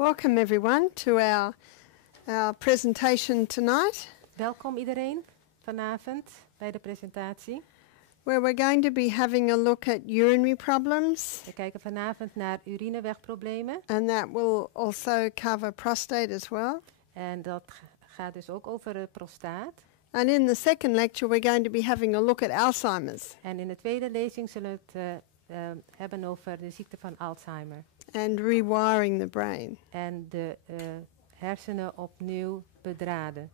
Welcome everyone to our presentation tonight, Welkom iedereen vanavond bij de presentatie. where we're going to be having a look at urinary problems, We kijken vanavond naar urinewegproblemen and that will also cover prostate as well. en dat gaat dus ook over de prostaat. And in the second lecture we're going to be having a look at Alzheimer's En in de tweede lezing zullen we het hebben over de ziekte van Alzheimer and rewiring the brain. en de hersenen opnieuw bedraden.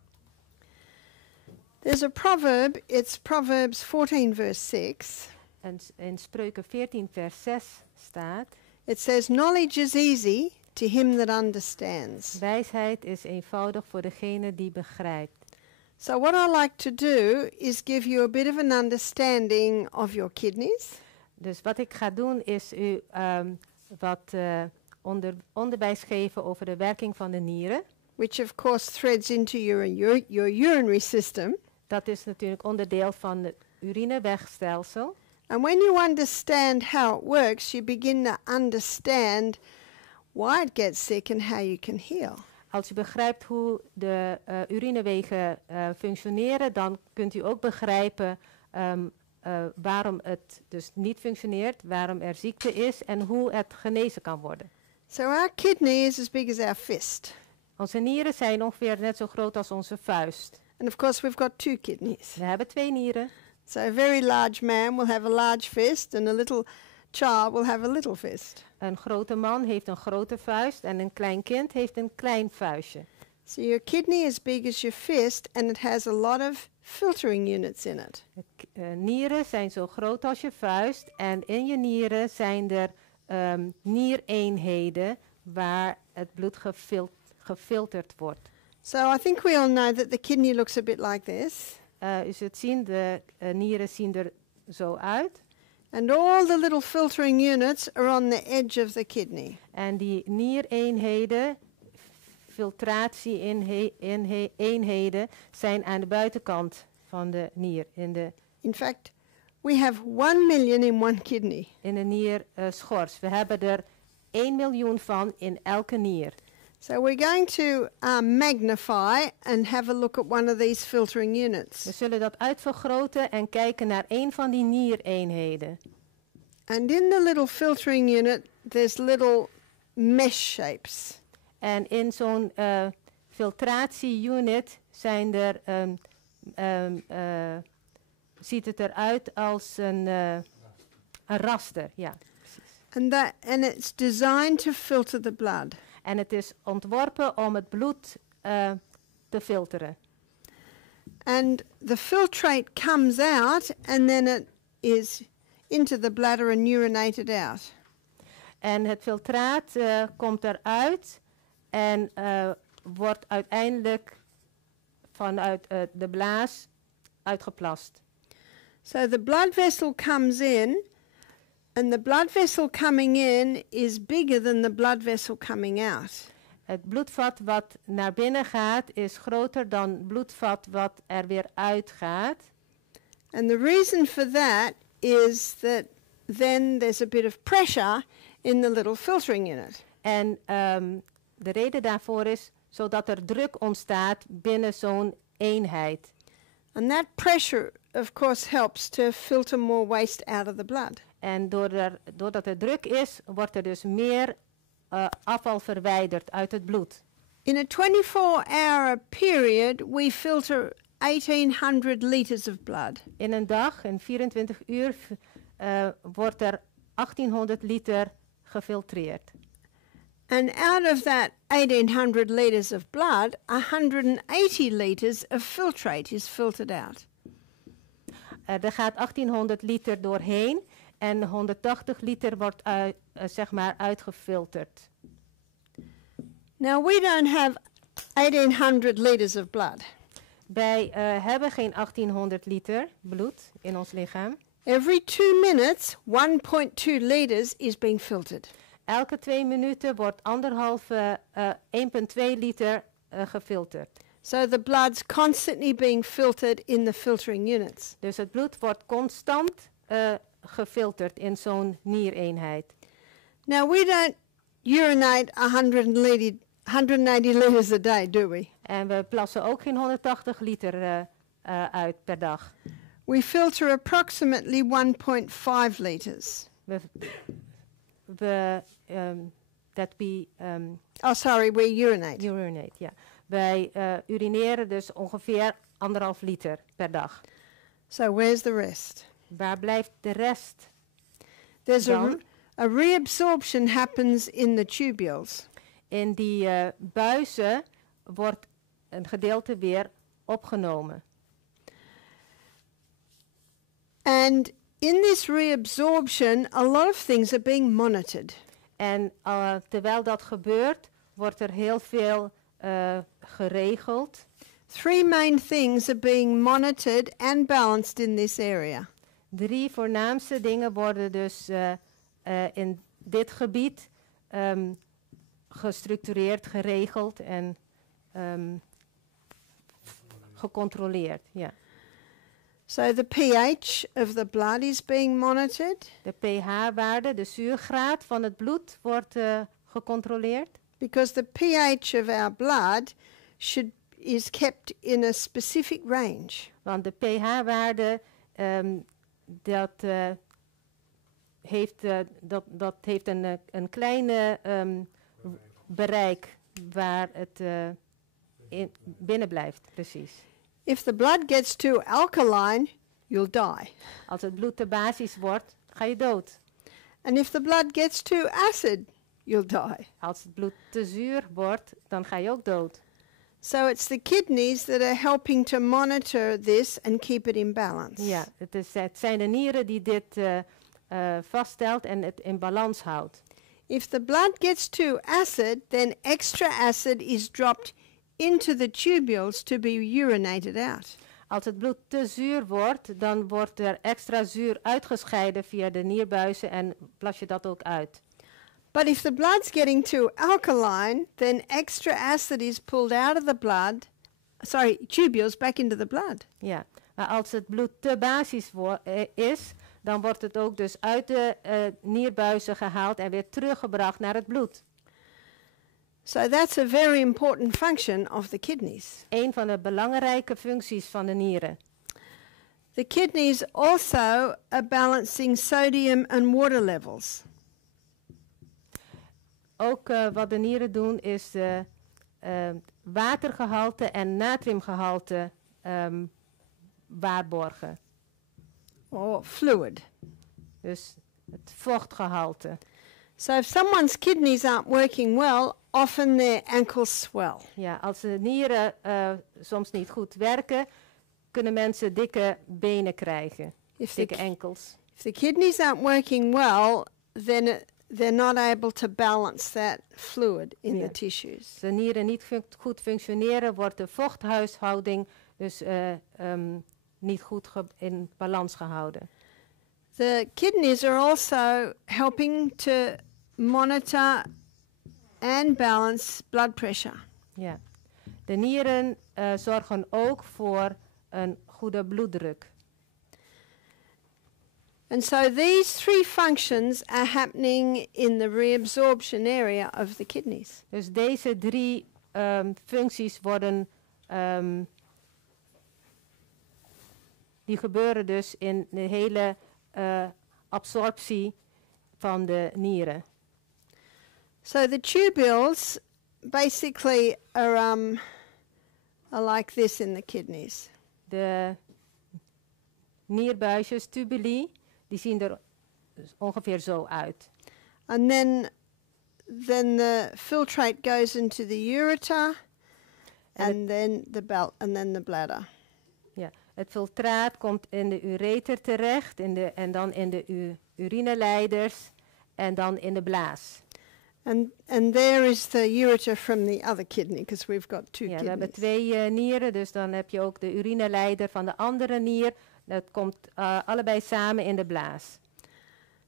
There's a proverb, it's Proverbs 14 verse 6. En in Spreuken 14 vers 6 staat: It says, "Knowledge is easy to him that understands." wijsheid is eenvoudig voor degene die begrijpt. So what I like to do is give you a bit of an understanding of your kidneys, Dus wat ik ga doen is u wat onderwijs geven over de werking van de nieren. which of course threads into your urinary system. Dat is natuurlijk onderdeel van het urinewegstelsel. And when you understand how it works, you begin to understand why it gets sick and how you can heal. Als u begrijpt hoe de urinewegen functioneren, dan kunt u ook begrijpen waarom het dus niet functioneert, waarom er ziekte is en hoe het genezen kan worden. So our kidney is as big as our fist. Onze nieren zijn ongeveer net zo groot als onze vuist. And of course we've got two kidneys. We hebben 2 nieren. So a very large man will have a large fist and a little child will have a little fist. Een grote man heeft een grote vuist en een klein kind heeft een klein vuistje. So your kidney is big as your fist and it has a lot of filtering units in it. Nieren zijn zo groot als je vuist en in je nieren zijn er niereenheden waar het bloed gefilterd wordt. So I think we all know that the kidney looks a bit like this. U zult zien, de nieren zien er zo uit. And all the little filtering units are on the edge of the kidney. En die niereenheden, filtratie-eenheden, zijn aan de buitenkant van de nier. In fact, we have 1 million in one kidney. In de nierschors. We hebben er 1 miljoen van in elke nier. So we're going to magnify and have a look at one of these filtering units. We zullen dat uitvergroten en kijken naar een van die niereenheden. And in the little filtering unit, there's little mesh shapes. En in zo'n filtratie-unit zijn er, ziet het eruit als een raster. Ja, precies. And it's designed to filter the blood. En het is ontworpen om het bloed te filteren. And the filtrate comes out and then it is into the bladder and urinated out. En het filtraat komt eruit en wordt uiteindelijk vanuit de blaas uitgeplast. So the blood vessel comes in, and the blood vessel coming in is bigger than the blood vessel coming out. Het bloedvat wat naar binnen gaat is groter dan het bloedvat wat er weer uitgaat. And the reason for that is that then there's a bit of pressure in the little filtering unit. En de reden daarvoor is zodat er druk ontstaat binnen zo'n eenheid. And that pressure, of course, helps to filter more waste out of the blood. En doordat er druk is, wordt er dus meer afval verwijderd uit het bloed. In a 24-hour period, we filter 1,800 liters of blood. In een dag, in 24 uur, wordt er 1800 liter gefiltreerd. And out of that 1,800 liters of blood, 180 liters of filtrate is filtered out. Er gaat 1800 liter doorheen en 180 liter wordt uitgefilterd. Now, we don't have 1,800 liters of blood. Wij hebben geen 1800 liter bloed in ons lichaam. Every 2 minutes, 1.2 liters is being filtered. Elke 2 minuten wordt 1,2 liter gefilterd. So the blood's constantly being filtered in the filtering units. Dus het bloed wordt constant gefilterd in zo'n niereenheid. Now, we don't urinate 180 liters a day, do we? En we plassen ook geen 180 liter uit per dag. We filter approximately 1.5 liters. We urinate. Urinate, ja. Wij urineren dus ongeveer 1,5 liter per dag. So where's the rest? Waar blijft de rest? There's a reabsorption happens in the tubules. In die buizen wordt een gedeelte weer opgenomen. And in this reabsorption, a lot of things are being monitored. En terwijl dat gebeurt, wordt er heel veel geregeld. 3 main things are being monitored and balanced in this area. 3 voornaamste dingen worden dus in dit gebied gestructureerd, geregeld en gecontroleerd. Ja. So the pH of the blood is being monitored. De pH-waarde, de zuurgraad van het bloed wordt gecontroleerd. Because the pH of our blood is kept in a specific range. Want de pH-waarde heeft een kleine bereik waar het binnen blijft, precies. If the blood gets too alkaline, you'll die. Als het bloed te basisch wordt, ga je dood. And if the blood gets too acid, you'll die. Als het bloed te zuur wordt, dan ga je ook dood. So it's the kidneys that are helping to monitor this and keep it in balance. Ja, het zijn de nieren die dit vaststelt en het in balans houdt. If the blood gets too acid, then extra acid is dropped into the tubules to be urinated out. Als het bloed te zuur wordt, dan wordt er extra zuur uitgescheiden via de nierbuizen en plas je dat ook uit. But if the blood's getting too alkaline, then extra acid is pulled out of the tubules back into the blood. Ja, maar als het bloed te basisch is, dan wordt het ook dus uit de nierbuizen gehaald en weer teruggebracht naar het bloed. So that's a very important function of the kidneys. Een van de belangrijke functies van de nieren. The kidneys also are balancing sodium and water levels. Ook wat de nieren doen is de watergehalte en natriumgehalte waarborgen. Or fluid. Dus het vochtgehalte. So if someone's kidneys aren't working well, often their ankles swell. Ja, als de nieren soms niet goed werken, kunnen mensen dikke benen krijgen. Dikke enkels. If the kidneys aren't working well, then they're not able to balance that fluid in the tissues. Als de nieren niet goed functioneren, wordt de vochthuishouding dus niet goed in balans gehouden. The kidneys are also helping to monitor and balance blood pressure. Ja. De nieren zorgen ook voor een goede bloeddruk. And so these 3 functions are happening in the reabsorption area of the kidneys. Dus deze 3 functies worden die gebeuren dus in de hele absorptie van de nieren. So the tubules basically are like this in the kidneys. De nierbuisjes, tubuli, die zien er ongeveer zo uit. And then the filtrate goes into the ureter and then the bladder. Ja, het filtraat komt in de ureter terecht en dan in de urineleiders en dan in de blaas. And there is the ureter from the other kidney, because we've got 2 kidneys. We hebben 2 nieren, dus dan heb je ook de urineleider van de andere nier. Dat komt allebei samen in de blaas.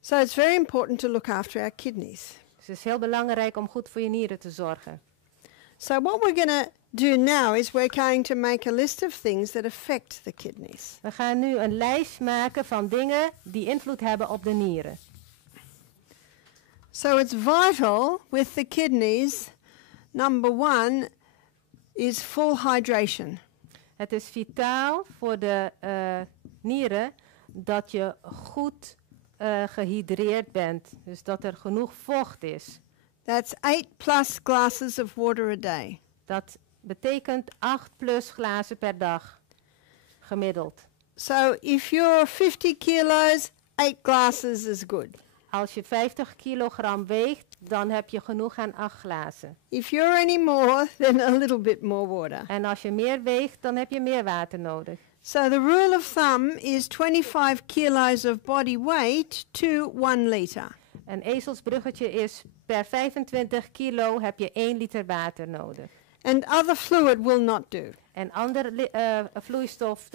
So it's very important to look after our kidneys. Dus het is heel belangrijk om goed voor je nieren te zorgen. So what we're going to do now is we're going to make a list of things that affect the kidneys. We gaan nu een lijst maken van dingen die invloed hebben op de nieren. So it's vital with the kidneys, number 1, is full hydration. Het is vitaal voor de nieren dat je goed gehydreerd bent. Dus dat er genoeg vocht is. That's 8+ glasses of water a day. Dat betekent 8+ glazen per dag, gemiddeld. So if you're 50 kilos, 8 glasses is good. Als je 50 kilogram weegt, dan heb je genoeg aan 8 glazen. If you're any more, then a little bit more water. En als je meer weegt, dan heb je meer water nodig. So the rule of thumb is 25 kilos of body weight to 1 liter. Een ezelsbruggetje is per 25 kilo heb je 1 liter water nodig. And other fluid will not do. En ander vloeistof,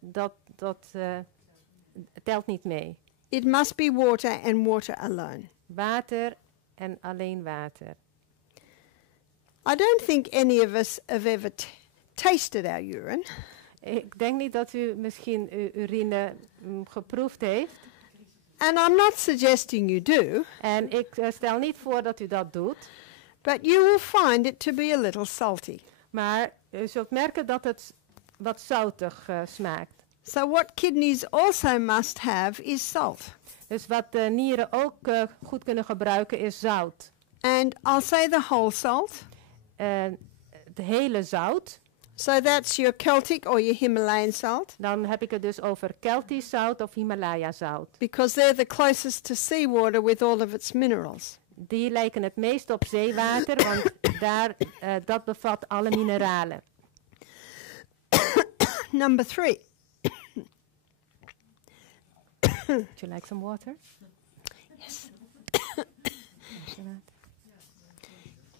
dat telt niet mee. It must be water and water alone. Water en alleen water. I don't think any of us have ever tasted our urine. Ik denk niet dat u misschien uw urine geproefd heeft. And I'm not suggesting you do. En ik stel niet voor dat u dat doet. But you will find it to be a little salty. Maar u zult merken dat het wat zoutig smaakt. So what kidneys also must have is salt. Dus wat de nieren ook goed kunnen gebruiken is zout. And I'll say the whole salt. De hele zout. So that's your Celtic or your Himalayan salt. Dan heb ik het dus over Keltisch zout of Himalaya zout. Because they're the closest to seawater with all of its minerals. Die lijken het meest op zeewater, want dat bevat alle mineralen. Number 3. Would you like some water? Yes.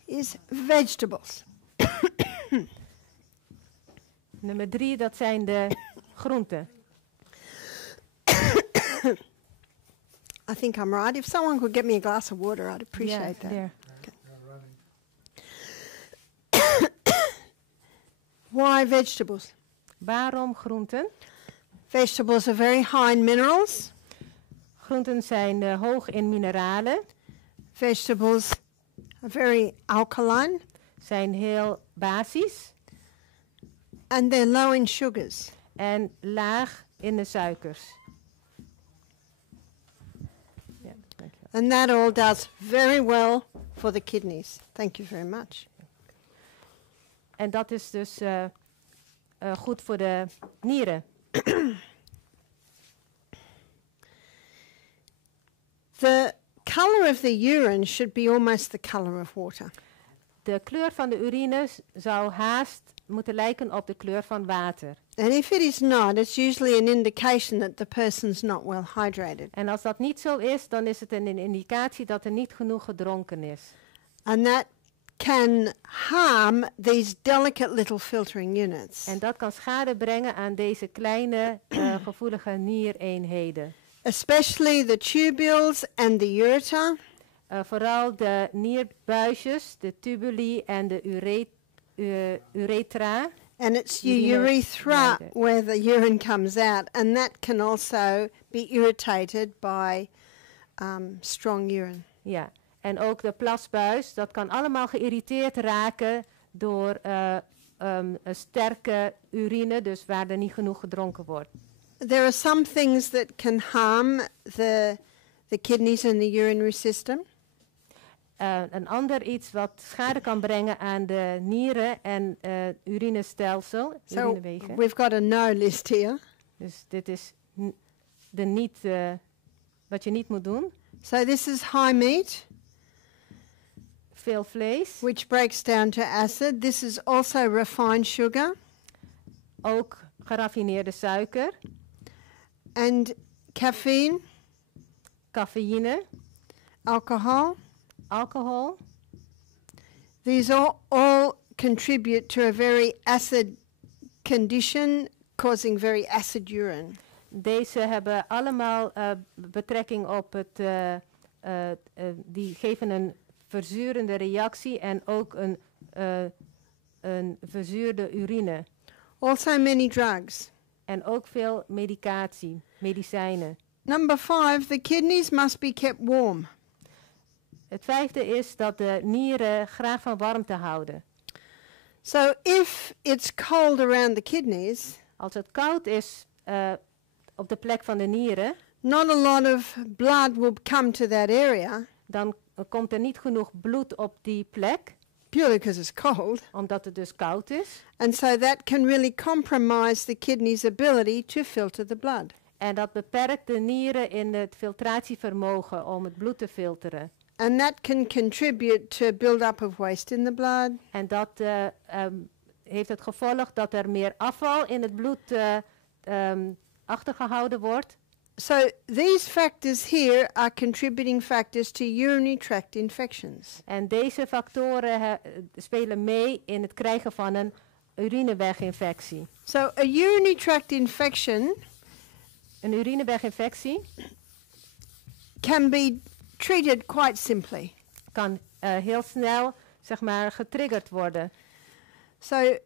Is vegetables. Nummer 3, dat zijn de groenten. I think I'm right. If someone could get me a glass of water, I'd appreciate that. There. Okay. Why vegetables? Waarom groenten? Vegetables are very high in minerals. Groenten zijn hoog in mineralen. Vegetables are very alkaline. Zijn heel basisch. And they're low in sugars. En laag in de suikers. Ja, dankjewel. And that all does very well for the kidneys. Thank you very much. En dat is dus goed voor de nieren. The color of the urine should be almost the color of water. De kleur van de urine zou haast moeten lijken op de kleur van water. And if it is not, it's usually an indication that the person's not well hydrated. En als dat niet zo is, dan is het een indicatie dat er niet genoeg gedronken is. And that can harm these delicate little filtering units. En dat kan schade brengen aan deze kleine, gevoelige niereenheden. Especially the tubules and the ureter. Vooral de nierbuisjes, de tubuli en de uretra. And it's your urethra where the urine comes out. And that can also be irritated by strong urine. Ja, en ook de plasbuis, dat kan allemaal geïrriteerd raken door een sterke urine, dus waar er niet genoeg gedronken wordt. There are some things that can harm the kidneys and the urinary system. Een ander iets wat schade kan brengen aan de nieren en urinestelsel, So urinewegen. we've got a no list here. Dus dit is de niet, wat je niet moet doen. So this is high meat, Veel vlees, which breaks down to acid. This is also refined sugar. ook geraffineerde suiker, And caffeine, cafeïne, alcohol. alcohol. These all contribute to a very acid condition, causing very acid urine. Deze hebben allemaal betrekking op het, die geven een verzurende reactie en ook een verzuurde urine. Also many drugs. En ook veel medicijnen. Number 5, the kidneys must be kept warm. Het vijfde is dat de nieren graag van warmte houden. So if it's cold around the kidneys, Als het koud is op de plek van de nieren, not a lot of blood will come to that area dan komt er niet genoeg bloed op die plek, purely because it's cold. omdat het dus koud is. And so that can really compromise the kidney's ability to filter the blood. En dat beperkt de nieren in het filtratievermogen om het bloed te filteren. And that can contribute to build-up of waste in the blood. En dat heeft het gevolg dat er meer afval in het bloed achtergehouden wordt. So these factors here are contributing factors to urinary tract infections. En deze factoren spelen mee in het krijgen van een urineweginfectie. So a urinary tract infection Een urineweginfectie can be treated quite simply. kan heel snel, zeg maar, getriggerd worden. So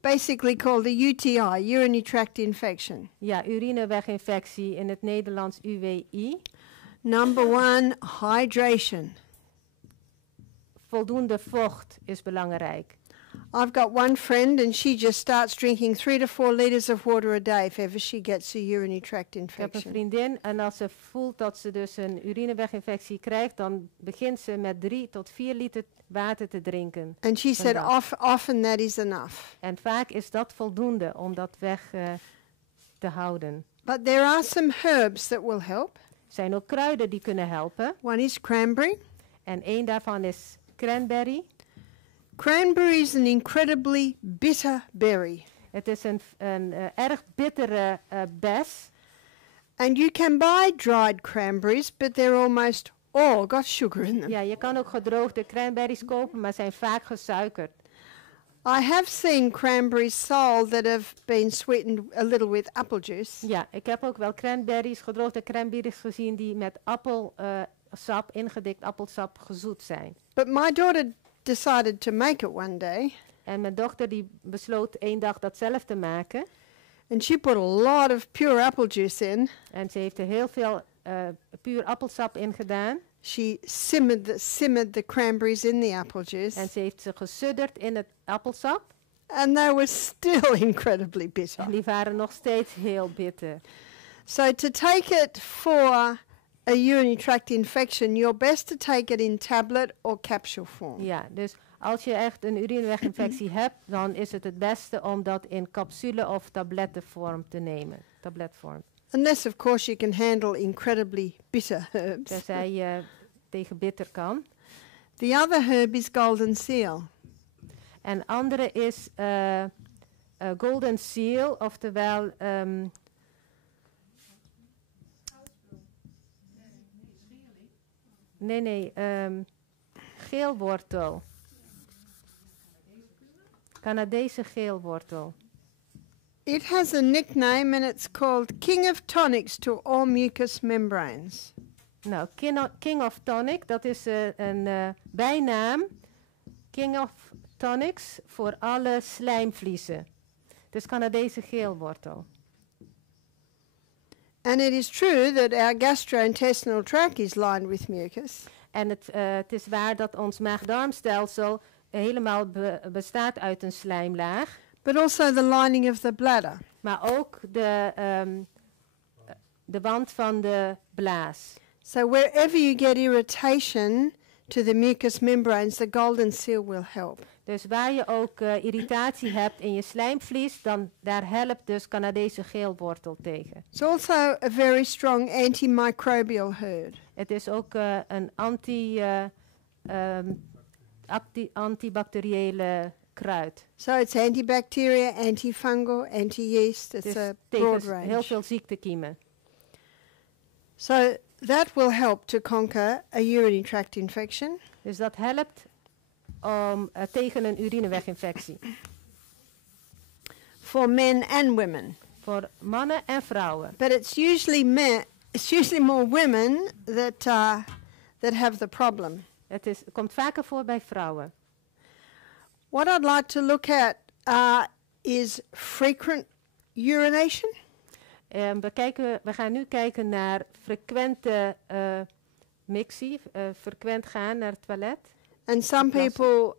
basically called a UTI, urinary tract infection. Ja, urineweginfectie, in het Nederlands UWI. Number 1, hydration. Voldoende vocht is belangrijk. I've got one friend and she just starts drinking 3 to 4 liters of water a day if ever she gets a urinary tract Ik heb een infection. vriendin en als ze voelt dat ze dus een urineweginfectie krijgt, dan begint ze met 3 tot 4 liter water te drinken. And she said vandaag. often that is enough. En vaak is dat voldoende om dat weg te houden. But there are some herbs that will help. Er zijn ook kruiden die kunnen helpen. One is cranberry. En één daarvan is cranberry. Cranberry is an incredibly bitter berry. Het is een erg bittere bes. And you can buy dried cranberries, but they're almost all got sugar in them. Ja, je kan ook gedroogde cranberries kopen, maar zijn vaak gesuikerd. I have seen cranberries sold that have been sweetened a little with apple juice. Ja, ik heb ook wel cranberries, gedroogde cranberries gezien die met appelsap, ingedikt appelsap, gezoet zijn. But my daughter decided to make it one day, En mijn dochter die besloot één dag dat zelf te maken. and she put a lot of pure apple juice in. En ze heeft er heel veel puur appelsap in gedaan. She simmered the cranberries in the apple juice, En ze heeft ze gesudderd in het appelsap. and they were still incredibly bitter. En die waren nog steeds heel bitter. So to take it for a urinary tract infection, you're best to take it in tablet or capsule form. Ja, dus als je echt een urineweginfectie hebt, dan is het beste om dat in capsule of tablettenvorm te nemen. Tabletvorm. Unless, of course, you can handle incredibly bitter herbs. Tenzij je tegen bitter kan. The other herb is golden seal. En andere is golden seal, oftewel geelwortel. Canadese geelwortel. It has a nickname and it's called King of Tonics to all mucous membranes. Nou, King of Tonic, dat is een bijnaam. King of Tonics voor alle slijmvliezen. Dus Canadese geelwortel. And it is true that our gastrointestinal tract is lined with mucus. En het is waar dat ons maag-darmstelsel helemaal bestaat uit een slijmlaag. But also the lining of the bladder. Maar ook de wand van de blaas. So wherever you get irritation to the mucous membranes, the golden seal will help. Dus waar je ook irritatie hebt in je slijmvlies, dan daar helpt dus Canadese geelwortel tegen. It's also a very strong antimicrobial herb. Het is ook een antibacteriële kruid. So it's antibacterial, antifungal, anti-yeast. It's Dus a broad tegen heel range. veel ziektekiemen. So that will help to conquer a urinary tract infection. Dus dat helpt om tegen een urineweginfectie. For men and women. Voor mannen en vrouwen. But it's usually more women that have the problem. Het komt vaker voor bij vrouwen. What I'd like to look at is frequent urination. We gaan nu kijken naar frequente mixie, frequent gaan naar het toilet. And some people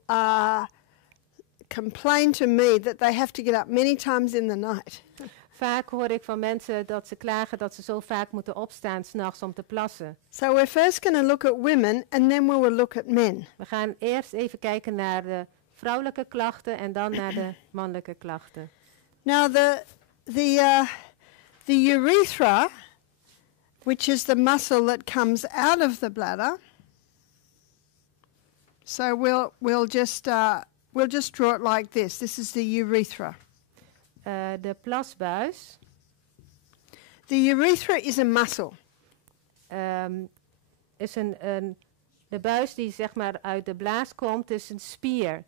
complain to me that they have to get up many times in the night. Vaak hoor ik van mensen dat ze klagen dat ze zo vaak moeten opstaan 's nachts om te plassen. So we're first going to look at women and then we will look at men. We gaan eerst even kijken naar de vrouwelijke klachten en dan naar de mannelijke klachten. Now the urethra, which is the muscle that comes out of the bladder. So we'll just draw it like this. This is the urethra. De plasbuis The urethra is a muscle. is de buis die zeg maar uit de blaas komt, is een spier.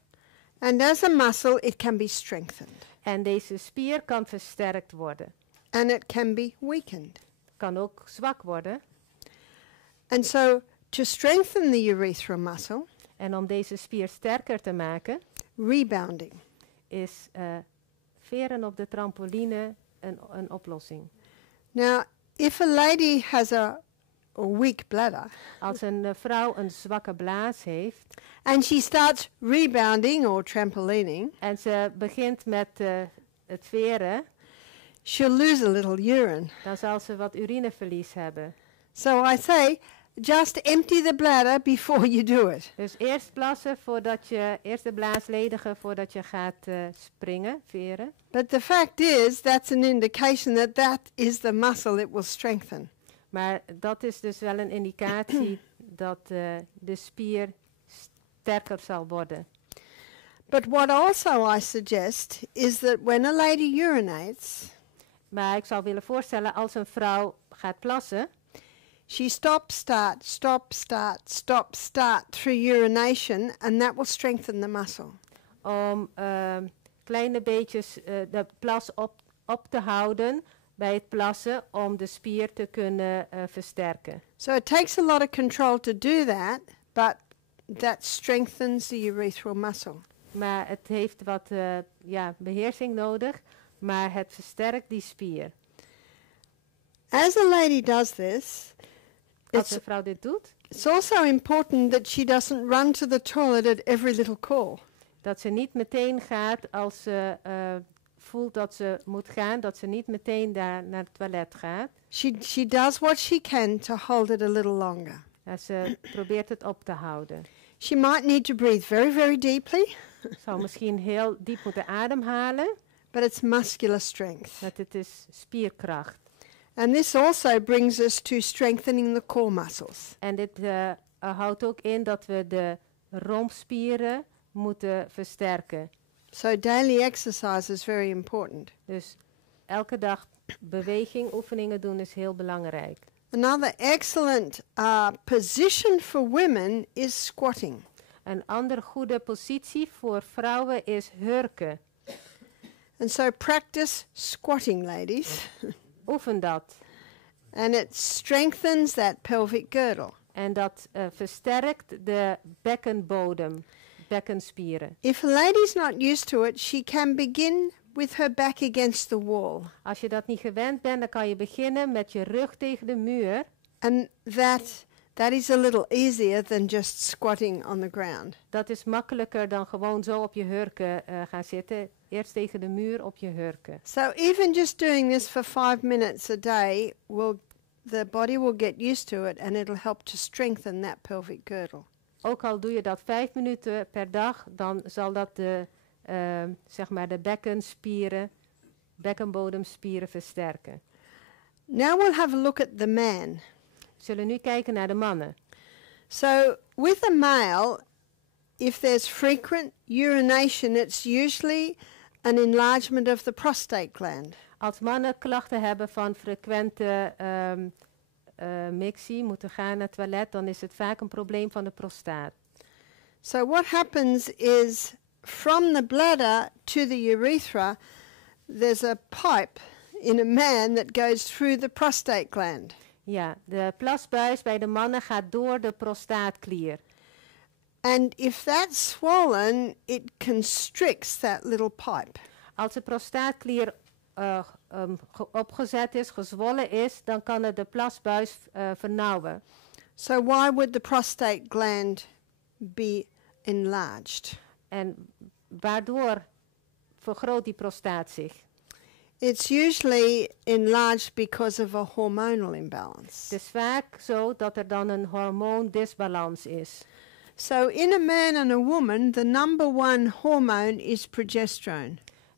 And as a muscle, it can be strengthened. En deze spier kan versterkt worden. And it can be weakened. Kan ook zwak worden. And so to strengthen the urethra muscle, En om deze spier sterker te maken, rebounding. is veren op de trampoline een oplossing. Now, if a lady has a weak bladder, Als een vrouw een zwakke blaas heeft and she starts rebounding or trampolining, en ze begint met het veren, she'll lose a little urine. dan zal ze wat urineverlies hebben. So I say, just empty the bladder before you do it. Dus eerst plassen eerst de blaas ledigen voordat je gaat springen, veren. But the fact is, that's an indication that is the muscle it will strengthen. Maar dat is dus wel een indicatie dat de spier sterker zal worden. But what also I suggest is that when a lady urinates, Maar ik zou willen voorstellen, als een vrouw gaat plassen, she stop, start through urination, and that will strengthen the muscle. om kleine beetjes de plas op te houden bij het plassen, om de spier te kunnen versterken. So it takes a lot of control to do that, but that strengthens the urethral muscle. Maar het heeft wat beheersing nodig, maar het versterkt die spier. As a lady does this, Als een vrouw dit doet, it's also important that she doesn't run to the toilet at every little call. dat ze niet meteen gaat als ze voelt dat ze moet gaan, dat ze niet meteen daar naar het toilet gaat. She does what she can to hold it a little longer. Dat ze probeert het op te houden. She might need to breathe very, very deeply, Zou misschien heel diep moeten ademhalen, but it's muscular strength. want het is spierkracht. And this also brings us to strengthening the core muscles. En dit houdt ook in dat we de rompspieren moeten versterken. So daily exercise is very important. Dus elke dag beweging, oefeningen doen is heel belangrijk. Another excellent position for women is squatting. Een andere goede positie voor vrouwen is hurken. And so practice squatting, ladies. Oefen dat. And it strengthens that pelvic girdle. En dat versterkt de bekkenbodem, bekkenspieren. If a lady's not used to it, she can begin with her back against the wall. Als je dat niet gewend bent, dan kan je beginnen met je rug tegen de muur. And that is a little easier than just squatting on the ground. Dat is makkelijker dan gewoon zo op je hurken gaan zitten. Eerst tegen de muur op je hurken. So even just doing this for 5 minutes a day, the body will get used to it and it'll help to strengthen that pelvic girdle. Ook al doe je dat 5 minuten per dag, dan zal dat de bekkenspieren, bekkenbodemspieren versterken. Now we'll have a look at the man. We zullen nu kijken naar de mannen. So with a male, if there's frequent urination, it's usually an enlargement of the prostate gland. Als mannen klachten hebben van frequente mixie, moeten gaan naar het toilet, dan is het vaak een probleem van de prostaat. So what happens is from the bladder to the urethra, there's a pipe in a man that goes through the prostate gland. Ja, de plasbuis bij de mannen gaat door de prostaatklier. And if that's swollen, it constricts that little pipe. Als de prostaatklier opgezet is, gezwollen is, dan kan het de plasbuis vernauwen. So why would the prostate gland be enlarged? En waardoor vergroot die prostaat zich? It's usually enlarged because of a hormonal imbalance. Het is vaak zo dat er dan een hormoondisbalans is. So in a man and a woman, the number one hormone is progesterone.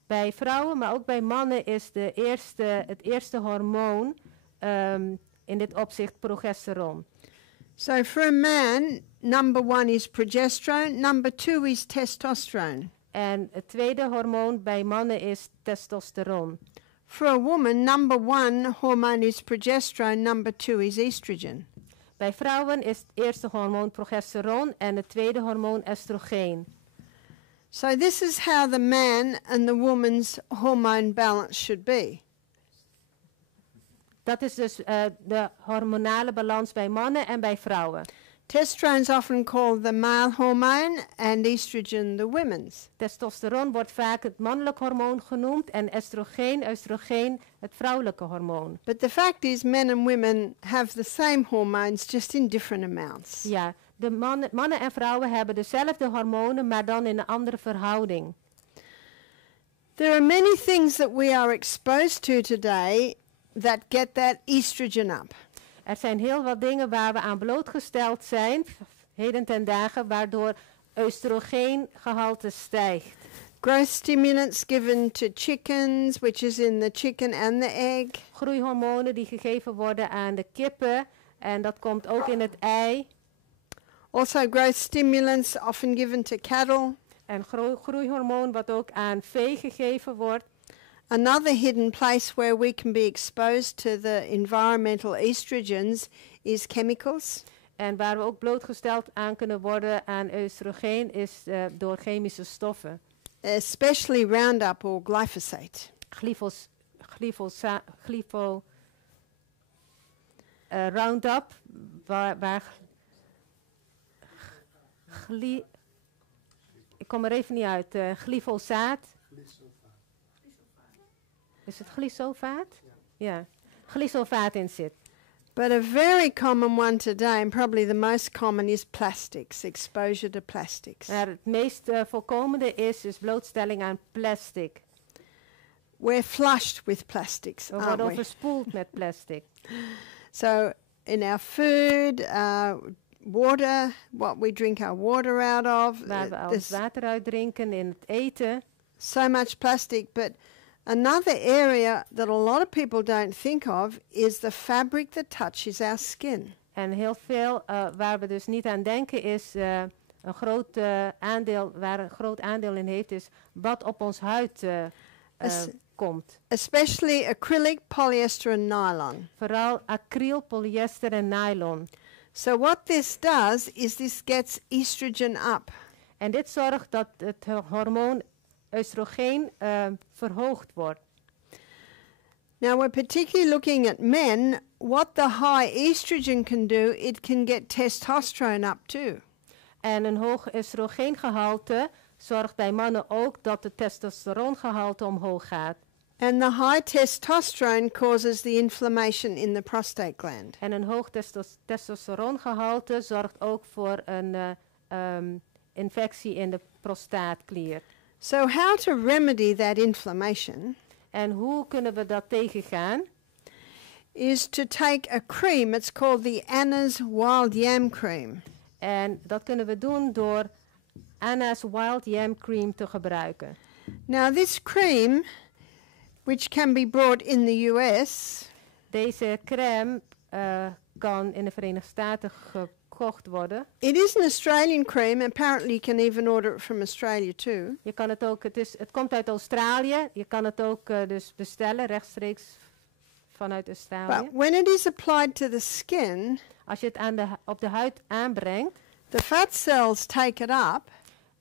Bij vrouwen, maar ook bij mannen is het eerste hormoon in dit opzicht progesteron. So for a man, number one is progesterone, number two is testosterone. En het tweede hormoon bij mannen is testosteron. For a woman, number one hormone is progesterone, number two is estrogen. Bij vrouwen is het eerste hormoon progesteron en het tweede hormoon oestrogeen. So this is how the man and the woman's hormone balance should be. Dat is dus de hormonale balans bij mannen en bij vrouwen. Testosterone is often called the male hormone and estrogen the women's. Testosteron wordt vaak het mannelijk hormoon genoemd en oestrogeen het vrouwelijke hormoon. But the fact is men and women have the same hormones just in different amounts. Ja, de mannen en vrouwen hebben dezelfde hormonen, maar dan in een andere verhouding. There are many things that we are exposed to today that get that estrogen up. Er zijn heel wat dingen waar we aan blootgesteld zijn, heden ten dagen, waardoor oestrogeengehalte stijgt. Growth stimulants given to chickens, which is in the chicken and the egg. Groeihormonen die gegeven worden aan de kippen en dat komt ook in het ei. Also growth stimulants often given to cattle. En groeihormoon wat ook aan vee gegeven wordt. Another hidden place where we can be exposed to the environmental estrogens is chemicals. En waar we ook blootgesteld aan kunnen worden aan oestrogeen is door chemische stoffen. Especially Roundup or glyphosate. Roundup, ik kom er even niet uit. Glyfosaat. Is het glyfosaat? Ja. Glyfosaat in zit. But a very common one today, and probably the most common, is plastics, exposure to plastics. Maar het meest voorkomende is blootstelling aan plastic. We're flushed with plastics, We aren't worden we? overspoeld met plastic. So in our food, water, what we drink our water out of, Waar we ons there's water uit drinken, in het eten. so much plastic. But another area that a lot of people don't think of is the fabric that touches our skin. En heel veel waar we dus niet aan denken is een groot aandeel, waar een groot aandeel in heeft, is wat op ons huid komt. Especially acrylic, polyester and nylon. Vooral acryl, polyester en nylon. So what this does is this gets estrogen up. En dit zorgt dat het hormoon oestrogeen verhoogd wordt. Now we're particularly looking at men. What the high estrogen can do, it can get testosterone up too. En een hoog oestrogeengehalte zorgt bij mannen ook dat het testosterongehalte omhoog gaat. And the high testosterone causes the inflammation in the prostate gland. En een hoog testosterongehalte zorgt ook voor een infectie in de prostaatklier. So how to remedy that inflammation En hoe kunnen we dat tegengaan? is to take a cream. It's called the Anna's Wild Yam Cream. En dat kunnen we doen door Anna's Wild Yam Cream te gebruiken. Now this cream, which can be bought in the US, Deze crème kan in de Verenigde Staten gekocht worden. it is an Australian cream. Apparently you can even order it from Australia too. Je kan het ook, het komt uit Australië. Je kan het ook dus bestellen rechtstreeks vanuit Australië. But when it is applied to the skin, Als je het op de huid aanbrengt, the fat cells take it up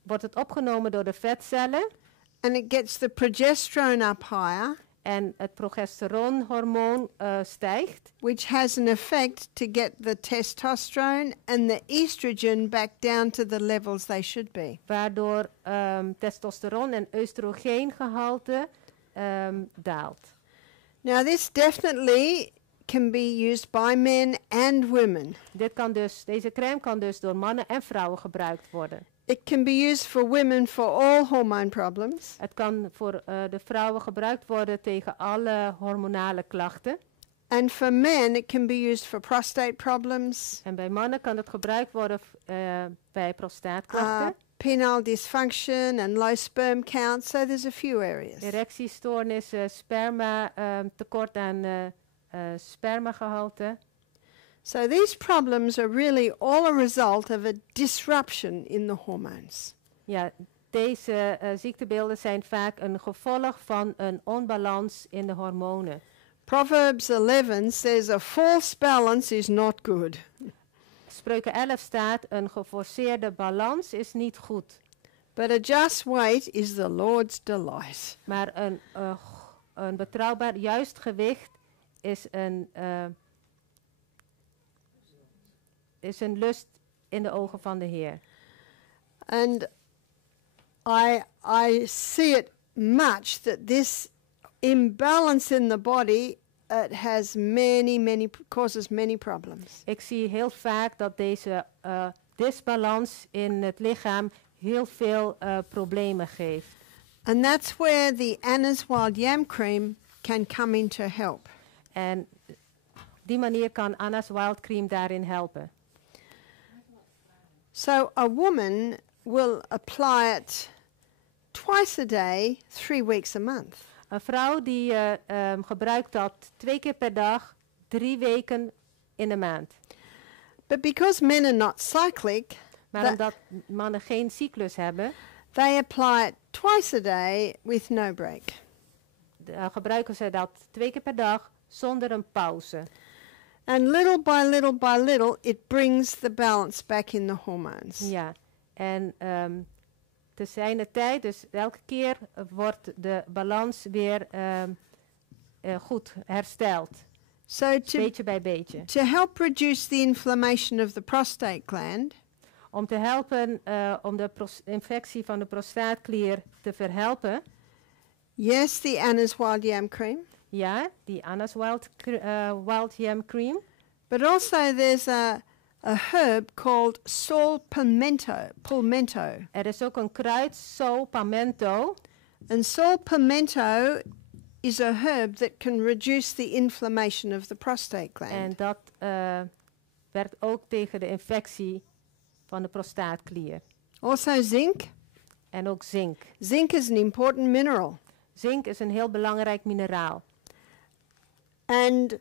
wordt het opgenomen door de vetcellen and it gets the progesterone up higher, en het progesteronhormoon stijgt. which has an effect to get the testosterone and the estrogen back down to the levels they should be. Waardoor testosteron en oestrogeengehalte daalt. Now this definitely can be used by men and women. Deze crème kan dus door mannen en vrouwen gebruikt worden. It can be used for women for all hormone problems. Het kan voor de vrouwen gebruikt worden tegen alle hormonale klachten. And for men, it can be used for prostate problems, En bij mannen kan het gebruikt worden bij prostaatklachten, penile dysfunction and low sperm count. So there's a few areas. erectiestoornissen, sperma, tekort aan spermagehalte. So these problems are really all a result of a disruption in the hormones. Ja, deze ziektebeelden zijn vaak een gevolg van een onbalans in de hormonen. Proverbs 11 says a false balance is not good. Spreuken 11 staat, een geforceerde balans is niet goed. But a just weight is the Lord's delight. Maar een betrouwbaar juist gewicht is een lust in de ogen van de Heer. And I see it much that this imbalance in the body has causes many problems. Ik zie heel vaak dat deze disbalans in het lichaam heel veel problemen geeft. And that's where the Anna's Wild Yam Cream can come in to help. En die manier kan Anna's Wild Cream daarin helpen. So a woman will apply it twice a day, 3 weeks a month. Een vrouw die gebruikt dat 2 keer per dag, 3 weken in de maand. But because men are not cyclic, Maar omdat mannen geen cyclus hebben, they apply it twice a day with no break. gebruiken ze dat 2 keer per dag zonder een pauze. And little by little, it brings the balance back in the hormones. Ja, en te zijner tijd, dus elke keer wordt de balans weer goed hersteld. So Beetje bij beetje. to help reduce the inflammation of the prostate gland, Om te helpen om de infectie van de prostaatklier te verhelpen. yes, the Anna's Wild Yam Cream, Ja, die Anna's Wild Yam Cream. but also there's a herb called Saul palmetto. Er is ook een kruid, Saul palmetto. And Saul palmetto is a herb that can reduce the inflammation of the prostate gland. En dat werkt ook tegen de infectie van de prostaatklier. Also zinc. En ook zink. Zinc is an important mineral. Zink is een heel belangrijk mineraal. And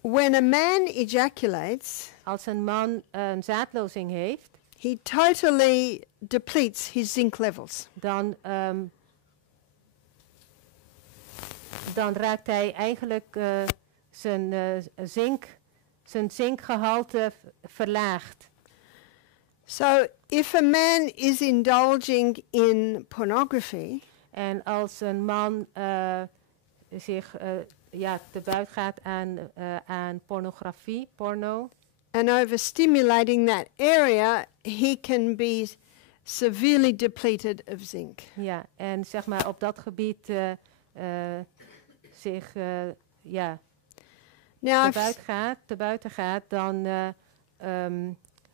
when a man ejaculates, Als een man een zaadlozing heeft, he totally depletes his zinc levels. Dan raakt hij eigenlijk zijn zinkgehalte verlaagd. So if a man is indulging in pornography, En als een man zich te buiten gaat aan pornografie, porno, and overstimulating that area, he can be severely depleted of zinc. ja, en zeg maar op dat gebied zich Now, te buiten gaat, dan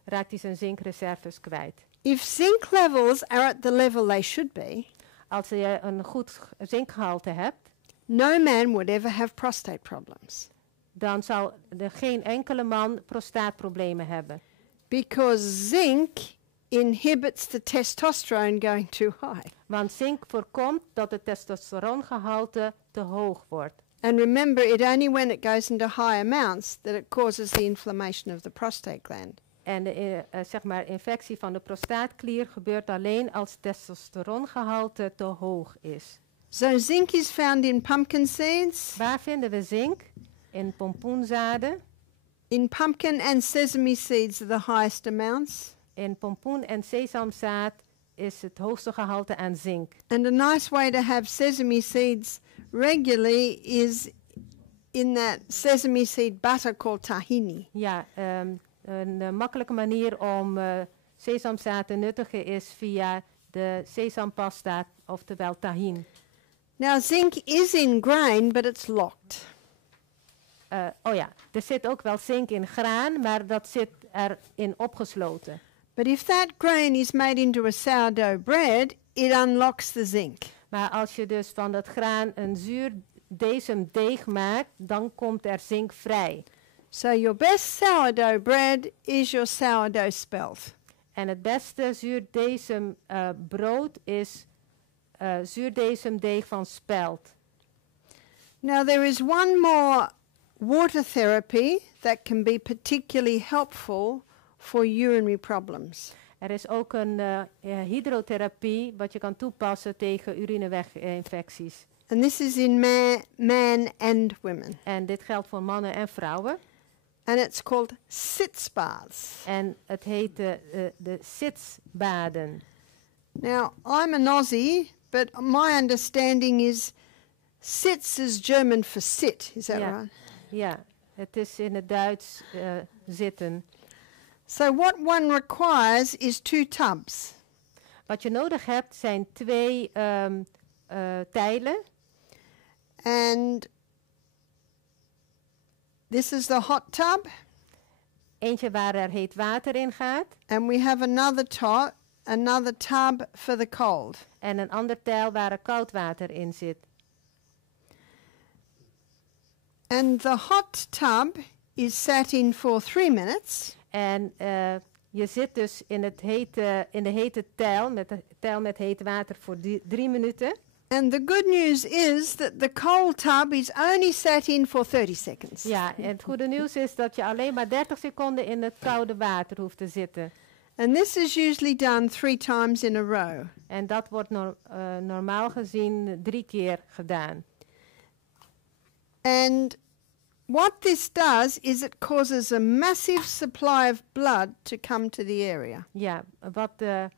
raakt hij zijn zinkreserves kwijt. if zinc levels are at the level they should be, Als je een goed zinkgehalte hebt, no man would ever have prostate problems. dan zal er geen enkele man prostaatproblemen hebben. Because zinc inhibits the testosterone going too high. Want zink voorkomt dat het testosterongehalte te hoog wordt. And remember, it only when it goes into high amounts that it causes the inflammation of the prostate gland. En de infectie van de prostaatklier gebeurt alleen als testosterongehalte te hoog is. So zinc is found in pumpkin seeds. Waar vinden we zink? In pompoenzaden. In pumpkin and sesame seeds are the highest amounts. In pompoen en sesamzaad is het hoogste gehalte aan zink. And a nice way to have sesame seeds regularly is in that sesame seed butter called tahini. Ja, een makkelijke manier om sesamzaad te nuttigen is via de sesampasta, oftewel tahin. Now zinc is in grain, but it's locked. oh ja, er zit ook wel zink in graan, maar dat zit erin opgesloten. But if that grain is made into a sourdough bread, it unlocks the zinc. Maar als je dus van dat graan een zuurdesem-deeg maakt, dan komt er zink vrij. So your best sourdough bread is your sourdough spelt. En het beste zuurdesem brood is zuurdesem-deeg van spelt. Now there is one more water therapy that can be particularly helpful for urinary problems. Er is ook een hydrotherapie wat je kan toepassen tegen urineweginfecties. And this is in man and women. En dit geldt voor mannen en vrouwen. And it's called sitz baths. En het heet de sitzbaden. Now, I'm an Aussie, but my understanding is sitz is German for sit. Is that right? Ja, het is in het Duits zitten. So what one requires is 2 tubs. Wat je nodig hebt zijn 2 tijlen. And this is the hot tub. Eentje waar er heet water in gaat. And we have another tub for the cold. En een ander tijl waar er koud water in zit. And the hot tub is set in for 3 minutes. En je zit dus in de hete tijl met heet water voor 3 minuten. And the good news is that the cold tub is only set in for 30 seconds. Ja, en het goede nieuws is dat je alleen maar 30 seconden in het koude water hoeft te zitten. And this is usually done 3 times in a row. En dat wordt normaal gezien 3 keer gedaan. And what this does is it causes a massive supply of blood to come to the area. Ja, wat de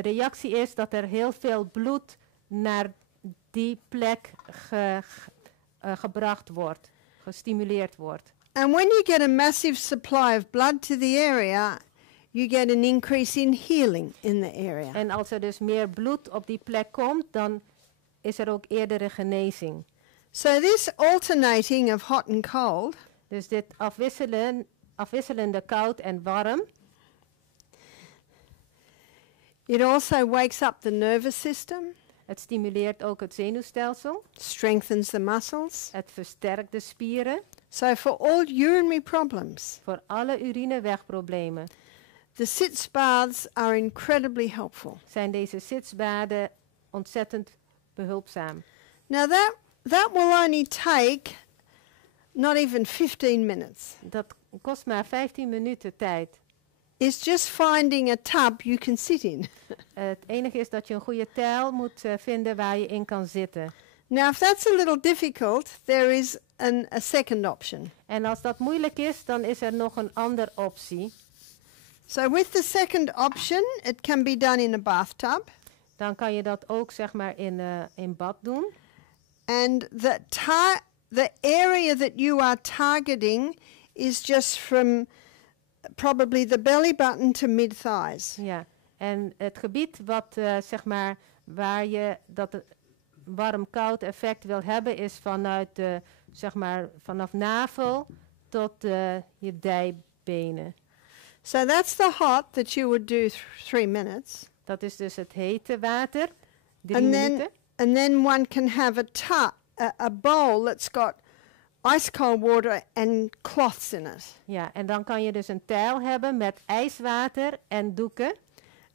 reactie is dat er heel veel bloed naar die plek gebracht wordt, gestimuleerd wordt. And when you get a massive supply of blood to the area, you get an increase in healing in the area. En als er dus meer bloed op die plek komt, dan is er ook eerdere genezing. So this alternating of hot and cold, Dus dit afwisselende koud en warm, it also wakes up the nervous system, het stimuleert ook het zenuwstelsel, strengthens the muscles. het versterkt de spieren. So for all urinary problems, Voor alle urinewegproblemen the sitz baths are incredibly helpful. zijn deze sitzbaden ontzettend behulpzaam. Now that will only take not even 15 minutes. Dat kost maar 15 minuten tijd. It's just finding a tub you can sit in. Het enige is dat je een goede tijl moet vinden waar je in kan zitten. Now if that's a little difficult, there is a second option. En als dat moeilijk is, dan is er nog een andere optie. So with the second option, it can be done in a bathtub. Dan kan je dat ook zeg maar in bad doen. And the area that you are targeting is just from probably the belly button to mid-thighs. Ja. En het gebied wat zeg maar waar je dat warm-koud effect wil hebben is vanuit zeg maar vanaf navel tot je dijbenen. So that's the hot that you would do 3 minutes. Dat is dus het hete water, 3 minuten. And then one can have a bowl that's got ice cold water and cloths in it. Ja, en dan kan je dus een tijl hebben met ijswater en doeken.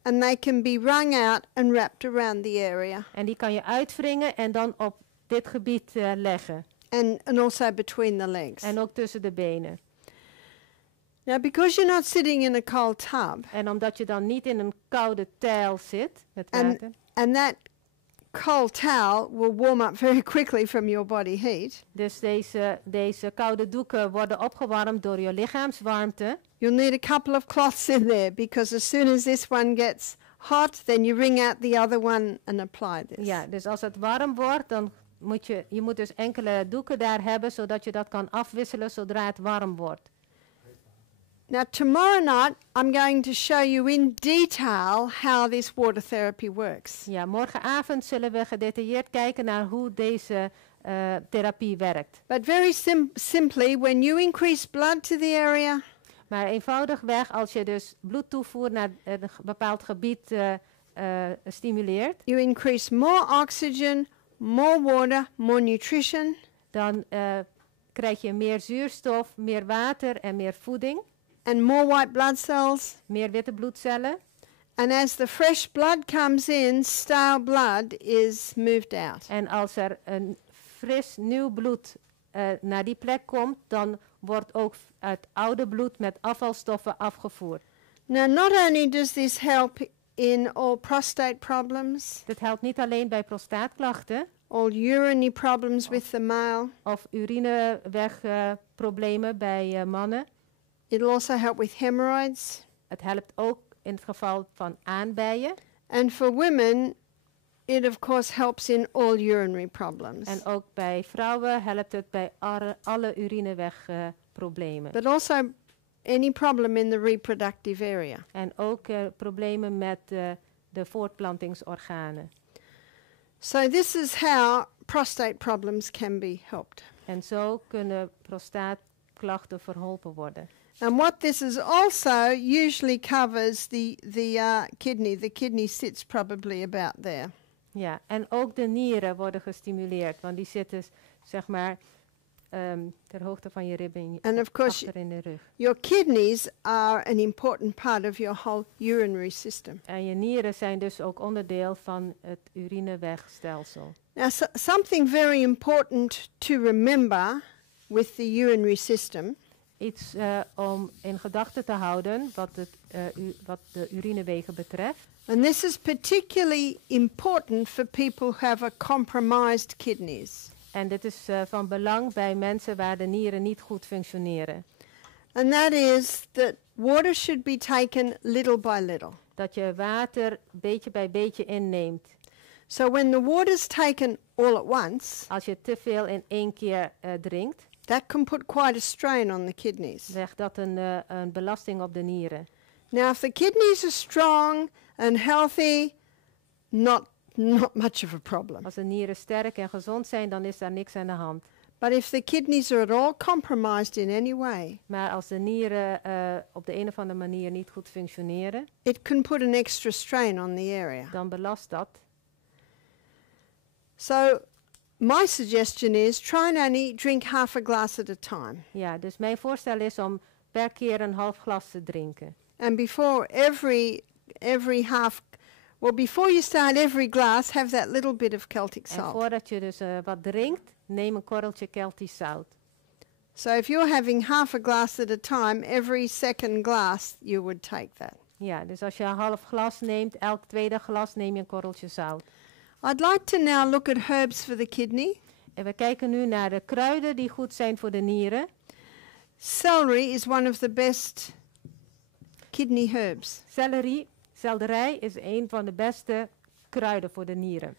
And they can be wrung out and wrapped around the area. En die kan je uitwringen en dan op dit gebied leggen. And also between the legs. En ook tussen de benen. Now, because you're not sitting in a cold tub, En omdat je dan niet in een koude tijl zit met water. and that cold towel will warm up very quickly from your body heat, Dus deze koude doeken worden opgewarmd door je lichaamswarmte. you'll need a couple of cloths in there, because as soon as this one gets hot, then you wring out the other one and apply this. Ja, dus als het warm wordt, dan moet je moet dus enkele doeken daar hebben, zodat je dat kan afwisselen zodra het warm wordt. Now, tomorrow night, I'm going to show you in detail how this water therapy works. Ja, morgenavond zullen we gedetailleerd kijken naar hoe deze therapie werkt. But very simply, when you increase blood to the area, Maar eenvoudigweg, als je dus bloed toevoer naar een bepaald gebied stimuleert, you increase more oxygen, more water, more nutrition, dan krijg je meer zuurstof, meer water en meer voeding, and more white blood cells. meer witte bloedcellen. And as the fresh blood comes in, stale blood is moved out. En als er een fris nieuw bloed naar die plek komt, dan wordt ook het oude bloed met afvalstoffen afgevoerd. Now, not only does this help in all prostate problems, Dit helpt niet alleen bij prostaatklachten all urinary problems with the male, of urinewegproblemen bij mannen. it'll also help with hemorrhoids. Het helpt ook in het geval van aanbijen. And for women, it of course helps in all urinary problems. En ook bij vrouwen helpt het bij alle urinewegproblemen. But also any problem in the reproductive area. En ook problemen met de voortplantingsorganen. So this is how prostate problems can be helped. En zo kunnen prostaatklachten verholpen worden. And what this is also usually covers the kidney. The kidney sits probably about there. Ja, en ook de nieren worden gestimuleerd, want die zitten zeg maar ter hoogte van je ribben And of course, achter in de rug. your kidneys are an important part of your whole urinary system. En je nieren zijn dus ook onderdeel van het urinewegstelsel. Now, something very important to remember with the urinary system Iets om in gedachten te houden wat de urinewegen betreft. and this is particularly important for people who have a compromised kidneys. En dit is van belang bij mensen waar de nieren niet goed functioneren. And that is that water should be taken little by little. Dat je water beetje bij beetje inneemt. So when the water's taken all at once, Als je te veel in één keer drinkt, that can put quite a strain on the kidneys. legt dat een belasting op de nieren. Now, if the kidneys are strong and healthy, not much of a problem. Als de nieren sterk en gezond zijn, dan is daar niks aan de hand. But if the kidneys are at all compromised in any way, Maar als de nieren op de een of andere manier niet goed functioneren, it can put an extra strain on the area. dan belast dat. So my suggestion is try and only drink half a glass at a time. Ja, dus mijn voorstel is om per keer een half glas te drinken. And before before you start every glass, have that little bit of Celtic En salt. voordat je dus wat drinkt, neem een korreltje Keltisch zout. So if you're having half a glass at a time, every second glass you would take that. Ja, dus als je een half glas neemt, elk tweede glas neem je een korreltje zout. I'd like to now look at herbs for the kidney. En we kijken nu naar de kruiden die goed zijn voor de nieren. Celery is one of the best kidney herbs. Selderij is een van de beste kruiden voor de nieren.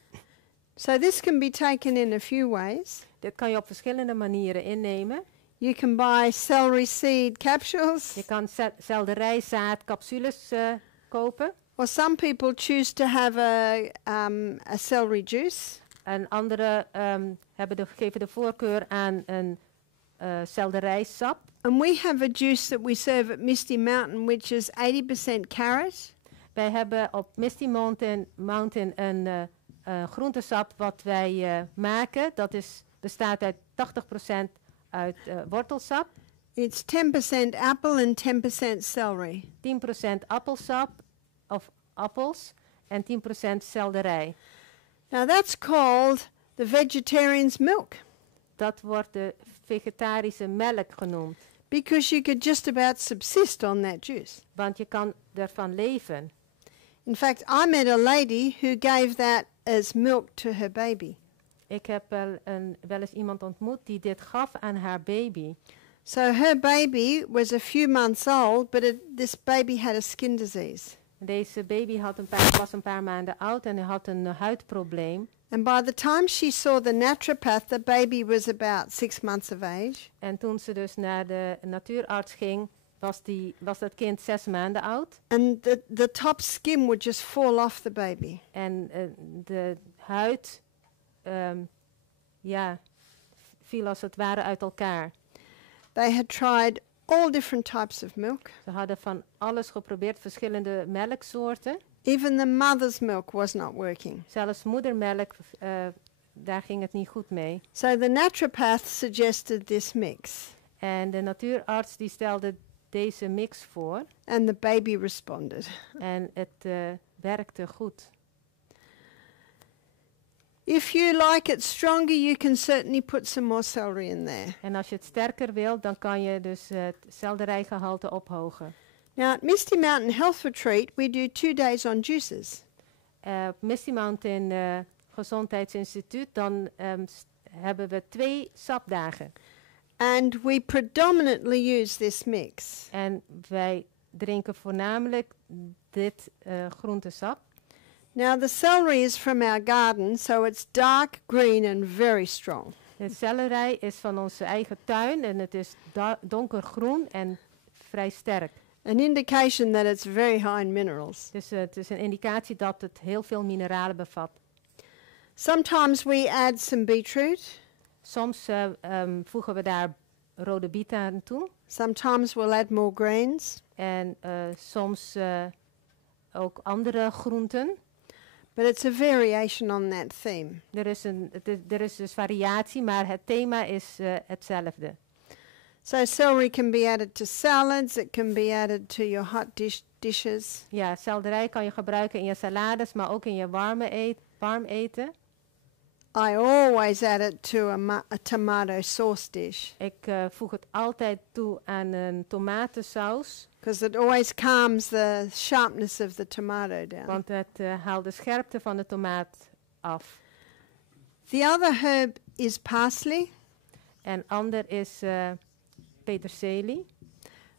So this can be taken in a few ways. Dit kan je op verschillende manieren innemen. You can buy celery seed capsules, Je kan selderijzaadcapsules kopen. or some people choose to have a celery juice. En anderen geven de voorkeur aan een selderijsap. And we have a juice that we serve at Misty Mountain, which is 80% carrot, Wij hebben op Misty Mountain een groentesap wat wij maken. Dat bestaat uit 80% uit wortelsap, it's 10% apple and 10% celery. 10% appelsap of appels en 10% selderij. Now that's called the vegetarian's milk, Dat wordt de vegetarische melk genoemd, because you could just about subsist on that juice. want je kan ervan leven. In fact, I met a lady who gave that as milk to her baby. Ik heb wel eens iemand ontmoet die dit gaf aan haar baby. So her baby was a few months old, but this baby had a skin disease. Deze baby was een paar maanden oud en hij had een huidprobleem. And by the time she saw the naturopath, the baby was about 6 months of age. En toen ze dus naar de natuurarts ging, was dat kind 6 maanden oud. And the top skin would just fall off the baby. En de huid viel als het ware uit elkaar. They had tried all different types of milk. Ze hadden van alles geprobeerd, verschillende melksoorten. Even the mother's milk was not working. Zelfs moedermelk, daar ging het niet goed mee. So the naturopath suggested this mix. En de natuurarts die stelde deze mix voor. And the baby responded. En het werkte goed. If you like it stronger, you can certainly put some more celery in there. En als je het sterker wilt, dan kan je dus het selderijgehalte ophogen. Now at Misty Mountain Health Retreat, we do 2 days on juices. Op Misty Mountain Gezondheidsinstituut, dan hebben we 2 sapdagen. And we predominantly use this mix. En wij drinken voornamelijk dit groentesap. Now the celery is from our garden, so it's dark green and very strong. De selderij is van onze eigen tuin en het is donkergroen en vrij sterk. An indication that it's very high in minerals. Dus het is een indicatie dat het heel veel mineralen bevat. Sometimes we add some beetroot. Soms voegen we daar rode bieten aan toe. Sometimes we'll add more grains. En soms ook andere groenten. But it's a variation on that theme. Er is dus variatie, maar het thema is hetzelfde. So celery can be added to salads. It can be added to your hot dishes. Ja, selderij kan je gebruiken in je salades, maar ook in je warm eten. I always add it to a tomato sauce dish. Ik voeg het altijd toe aan een tomatensaus. Because it always calms the sharpness of the tomato down. Want het haalt de scherpte van de tomaat af. The other herb is parsley. En ander is peterselie.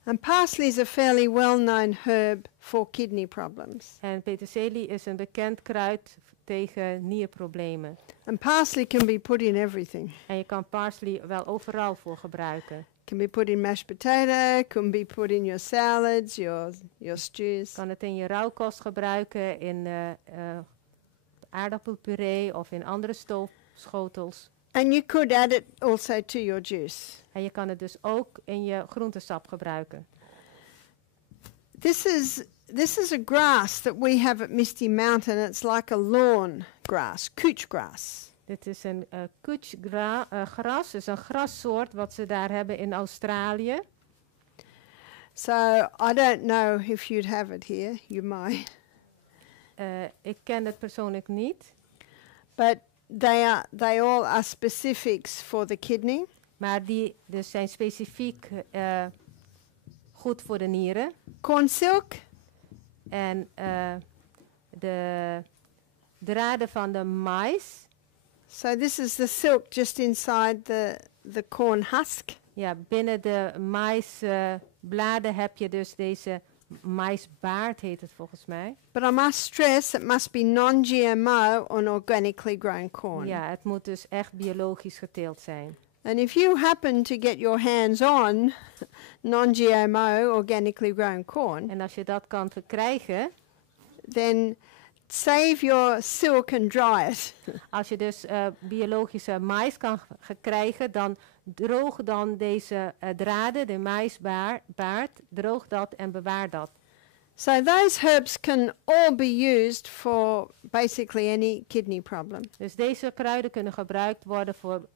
And parsley is a fairly well-known herb for kidney problems. En peterselie is een bekend kruid tegen nierproblemen. And parsley can be put in everything. En je kan parsley wel overal voor gebruiken. Can be put in mashed potato, can be put in your salads, your stews. Je kan het in je rauwkost gebruiken, in aardappelpuree of in andere stoofschotels. And you could add it also to your juice. En je kan het dus ook in je groentesap gebruiken. This is a grass that we have at Misty Mountain. It's like a lawn grass, couch grass. Dit is een couchgras, dus een grassoort wat ze daar hebben in Australië. So I don't know if you'd have it here. You might. Ik ken het persoonlijk niet. But they all are specifics for the kidney. Maar die dus zijn specifiek goed voor de nieren. Corn silk. En de draden van de mais. So this is the silk just inside the corn husk. Ja, binnen de maisbladen heb je dus deze maisbaard, heet het volgens mij. But I must stress it must be non-GMO and organically grown corn. Ja, het moet dus echt biologisch geteeld zijn. And if you happen to get your hands on non-GMO organically grown corn, En als je dat kan verkrijgen, then save your silk and dry it. als je dus biologische mais kan krijgen, dan droog dan deze draden, de maisbaard, droog dat en bewaar dat. So those herbs can all be used for basically any kidney problem. Dus deze kruiden kunnen gebruikt worden voor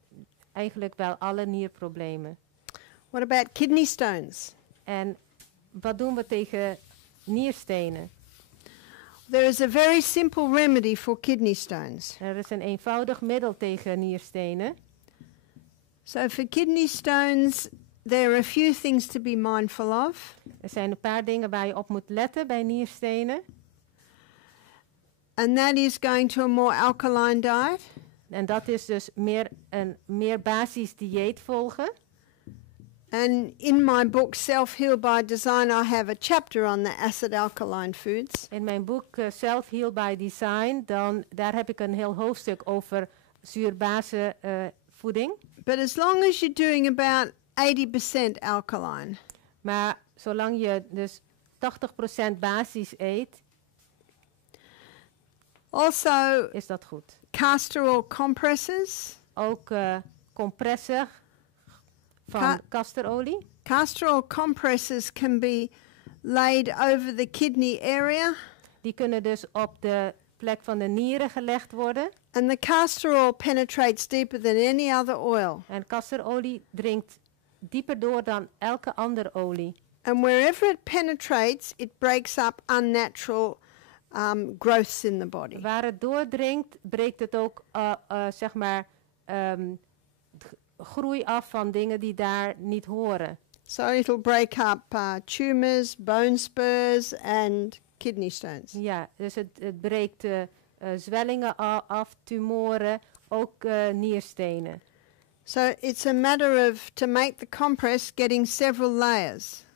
eigenlijk wel alle nierproblemen. What about kidney stones? En wat doen we tegen nierstenen? There is a very simple remedy for kidney stones. Er is een eenvoudig middel tegen nierstenen. So for kidney stones, there are a few things to be mindful of. Er zijn een paar dingen waar je op moet letten bij nierstenen. And that is going to a more alkaline diet. En dat is dus een meer basis dieet volgen. And in my book, Self-Heal by Design, I have a chapter on the acid alkaline foods. In mijn boek Self-Heal by Design, daar heb ik een heel hoofdstuk over zuurbase voeding. But as long as you're doing about 80% alkaline, Maar zolang je dus 80% basis eet, also is dat goed. castor oil compresses, Ook compressen van casterolie. Castor oil compresses can be laid over the kidney area. Die kunnen dus op de plek van de nieren gelegd worden. And the castor oil penetrates deeper than any other oil. En casterolie dringt dieper door dan elke andere olie. And wherever it penetrates, it breaks up unnatural growths in the body. Waar het doordringt, breekt het ook zeg maar groei af van dingen die daar niet horen. So it'll break up tumors, bone spurs and kidney stones. Ja, dus het breekt zwellingen af, tumoren, ook nierstenen. So it's a matter of, to make the compress, getting several layers.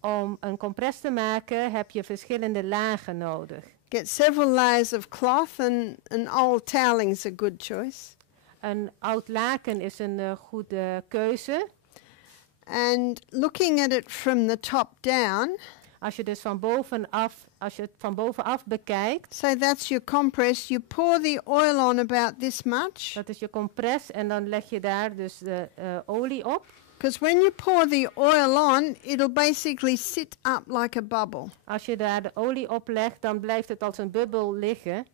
Om een compress te maken heb je verschillende lagen nodig. Get several layers of cloth, and an old toweling is a good choice. Een oud laken is een goede keuze. And looking at it from the top down, Als je dus als je het van bovenaf bekijkt, so that's your compress, you pour the oil on about this much. dat is je compress en dan leg je daar dus de olie op. Because when you pour the oil on, it'll basically sit up like a bubble. Als je daar de olie op legt, dan blijft het als een bubbel liggen.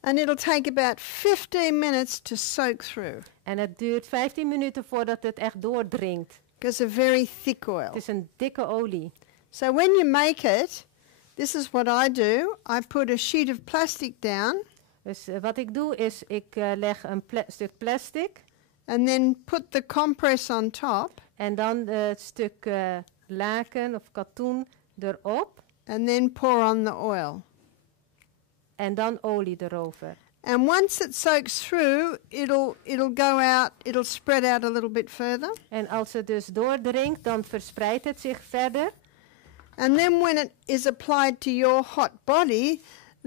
And it'll take about 15 minutes to soak through. En het duurt 15 minuten voordat het echt doordringt. Because a very thick oil. Het is een dikke olie. So when you make it, this is what I do. I put a sheet of plastic down. Dus wat ik doe is, ik leg een stuk plastic. And then put the compress on top. En dan het stuk laken of katoen erop. And then pour on the oil. En dan olie erover. And once it soaks through, it'll go out, it'll spread out a little bit further. En als het dus doordringt, dan verspreidt het zich verder. And then when it is applied to your hot body,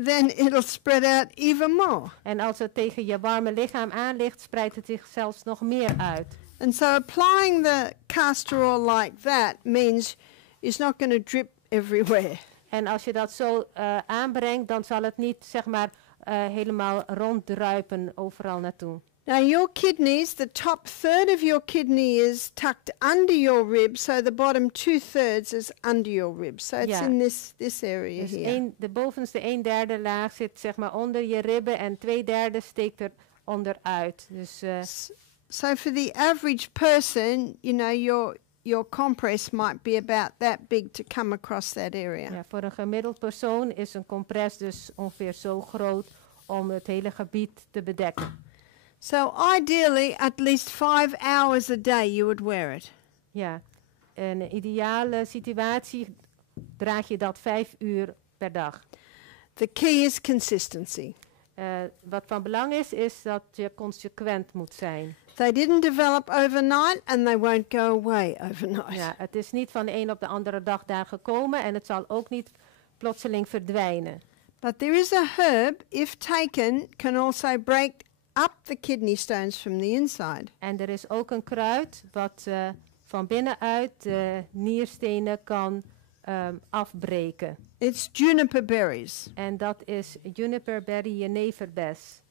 then it'll spread out even more. En als het tegen je warme lichaam aan ligt, spreidt het zich zelfs nog meer uit. And so applying the castor oil like that means it's not going to drip everywhere. En als je dat zo aanbrengt, dan zal het niet zeg maar helemaal ronddruipen overal naartoe. Now your kidneys, the top third of your kidney is tucked under your ribs, so the bottom 2/3 is under your ribs. So it's in this area Dus here. de bovenste 1/3 laag zit zeg maar onder je ribben en 2/3 steekt er onderuit. Dus So for the average person, you know, your compress might be about that big to come across that area. ja, voor een gemiddeld persoon is een compress dus ongeveer zo groot om het hele gebied te bedekken. So ideally, at least 5 hours a day you would wear it. Ja, in een ideale situatie draag je dat 5 uur per dag. The key is consistency. Wat van belang is dat je consequent moet zijn. They didn't develop overnight and they won't go away overnight. Ja, het is niet van de een op de andere dag daar gekomen en het zal ook niet plotseling verdwijnen. But there is a herb, if taken, can also break up the kidney stones from the inside. En er is ook een kruid wat van binnenuit de nierstenen kan afbreken. It's juniper berries. En dat is juniperberry jeneverbes.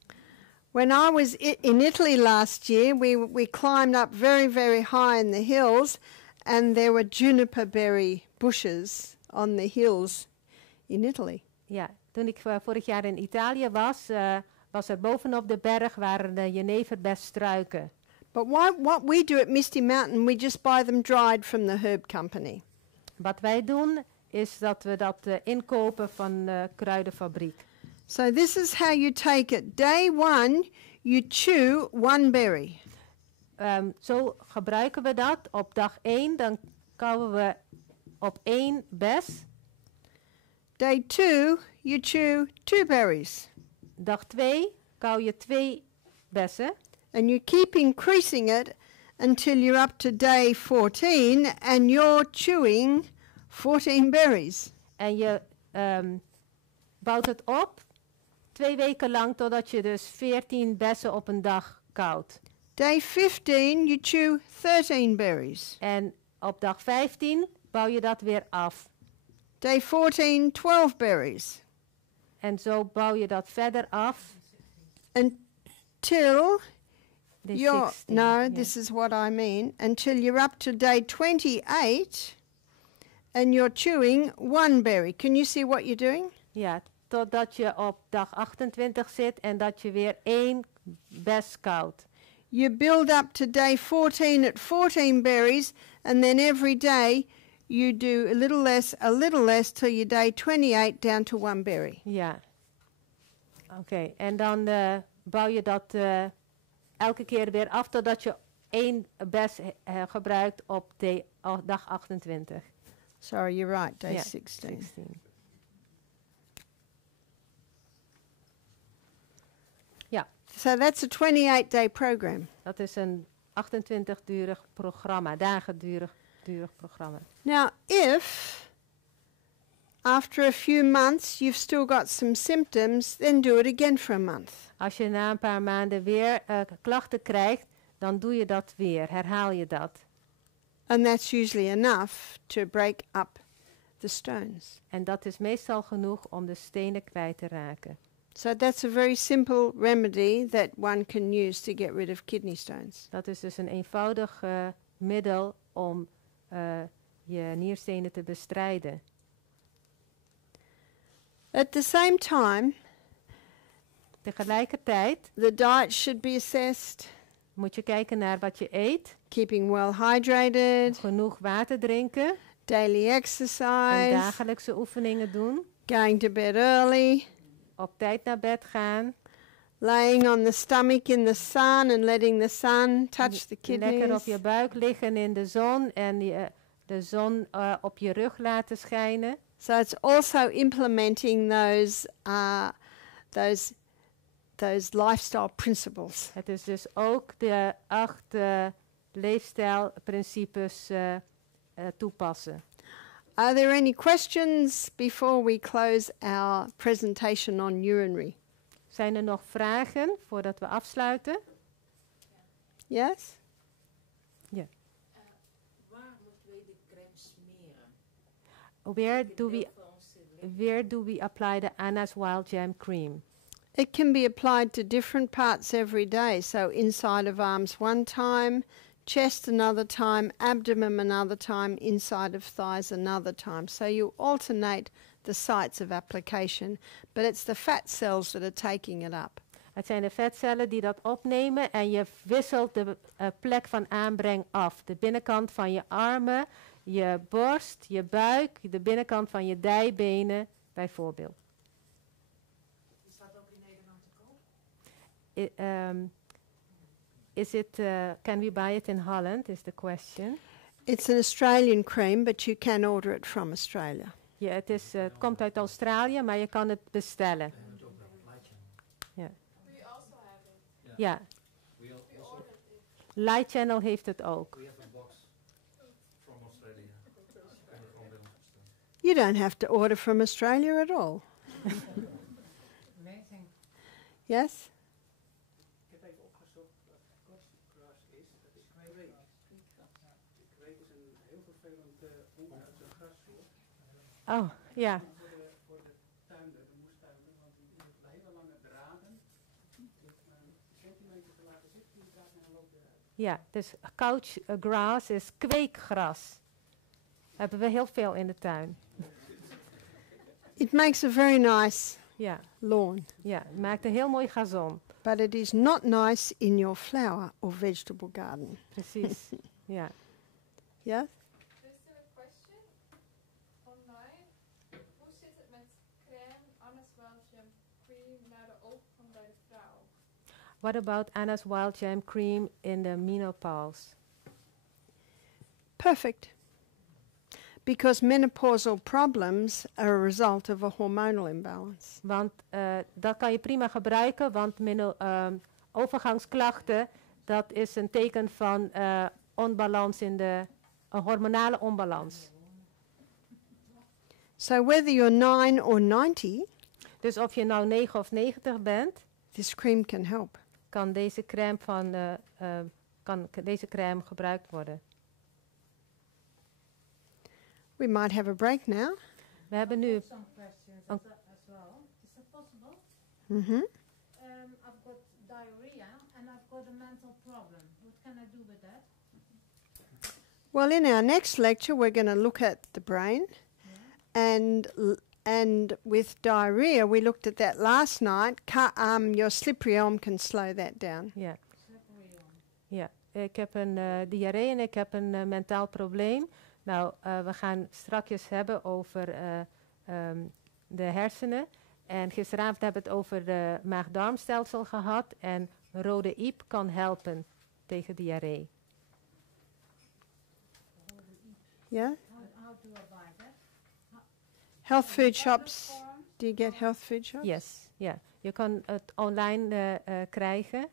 When I was in Italy last year, we climbed up very, very high in the hills, and there were juniper berry bushes on the hills in Italy. Ja, toen ik vorig jaar in Italië was er bovenop de berg waren de jeneverbesstruiken. But what we do at Misty Mountain, we just buy them dried from the herb company. Wat wij doen is dat we dat inkopen van de kruidenfabriek. So this is how you take it. Day 1, you chew 1 berry. Zo gebruiken we dat. Op dag 1 dan kauwen we op 1 bes. Day 2, you chew 2 berries. Dag 2 kauw je 2 bessen. And you keep increasing it until you're up to day 14 and you're chewing 14 berries. En je bouwt het op 2 weken lang totdat je dus 14 bessen op een dag kauwt. Day 15, you chew 13 berries. En op dag 15 bouw je dat weer af. Day 14, 12 berries. En zo bouw je dat verder af. Until Day 16. Yeah. This is what I mean. Until you're up to day 28 and you're chewing one berry. Can you see what you're doing? Ja, totdat je op dag 28 zit en dat je weer 1 bes koudt. You build up to day 14 at 14 berries, and then every day you do a little less till your day 28 down to one berry. Ja. Oké, en dan bouw je dat elke keer weer af totdat je 1 bes gebruikt op dag 28. Sorry, you're right, day 16. Ja. So that's a 28-day program. Dat is een 28-durig programma, dagendurig programma. Now, if after a few months you've still got some symptoms, then do it again for a month. Als je na een paar maanden weer klachten krijgt, dan doe je dat weer, herhaal je dat. And that's usually enough to break up the stones. En dat is meestal genoeg om de stenen kwijt te raken. So that's a very simple remedy that one can use to get rid of kidney stones. Dat is dus een eenvoudig middel om je nierstenen te bestrijden. At the same time, tegelijkertijd, the diet should be assessed. Moet je kijken naar wat je eet. Keeping well hydrated. Genoeg water drinken. Daily exercise. En dagelijkse oefeningen doen. Going to bed early. Op tijd naar bed gaan. Laying on the stomach in the sun and letting the sun touch the kidneys. Lekker op je buik liggen in de zon en de zon op je rug laten schijnen. So it's also implementing those lifestyle principles. Het is dus ook de 8 leefstijlprincipes toepassen. Are there any questions before we close our presentation on urinary? Zijn er nog vragen voordat we afsluiten? Yes? Ja. Waar moeten we de crème smeren? Where do we apply the Anna's Wild Jam cream? It can be applied to different parts every day. So inside of arms one time, chest another time, abdomen another time, inside of thighs another time. So you alternate the sites of application, but it's the fat cells that are taking it up. Het zijn de vetcellen die dat opnemen en je wisselt de plek van aanbreng af. De binnenkant van je armen, je borst, je buik, de binnenkant van je dijbenen bijvoorbeeld. Is dat ook in Nederland te koop? Can we buy it in Holland, is the question. It's an Australian cream, but you can order it from Australia. Ja, het komt uit Australië, maar je kan het bestellen. Ja. Ja. Light Channel heeft het ook. You don't have to order from Australia at all. Amazing. Yes? Ik heb even opgezocht wat koolstofgras is. Dat is kweek. Kweek is een heel vervelend onkruid grassoort. Oh, ja. Voor de tuinder, de moestuinder, want die heeft hele lange draden. Dus een centimeter te laten zitten, die draad en dan loopt weer uit. Ja, dus couch grass is kweekgras. Hebben we heel veel in de tuin. It makes a very nice Ja, lawn, ja, het maakt een heel mooi gazon. but it is not nice in your flower or vegetable garden. Precies, ja. Yes? Er is een question online. Hoe zit het met crème, Anna's Wild Jam cream naar de ogen bij de vrouw? What about Anna's Wild Jam cream in the menopause? Perfect. Because menopausal problems are a result of a hormonal imbalance. Want dat kan je prima gebruiken, want overgangsklachten, dat is een teken van onbalans in de hormonale onbalans. So whether you're 9 or 90, Dus of je nou 9 of 90 bent, this cream can help. kan deze crème gebruikt worden. We might have a break now. We hebben nu... Some questions Oh. as well. Is that possible? Mm-hmm. I've got diarrhea and I've got a mental problem. What can I do with that? Well, in our next lecture, we're going to look at the brain. And with diarrhea, we looked at that last night. Your slippery elm can slow that down. Ja. Ja, ik heb een diarree en ik heb een mentaal probleem. Nou, we gaan strakjes hebben over de hersenen. En gisteravond hebben we het over de maag-darmstelsel gehad. En rode iep kan helpen tegen diarree. Yeah? How do I buy that? Health food shops. Do you get health food shops? Yes, ja. Je kan het online krijgen,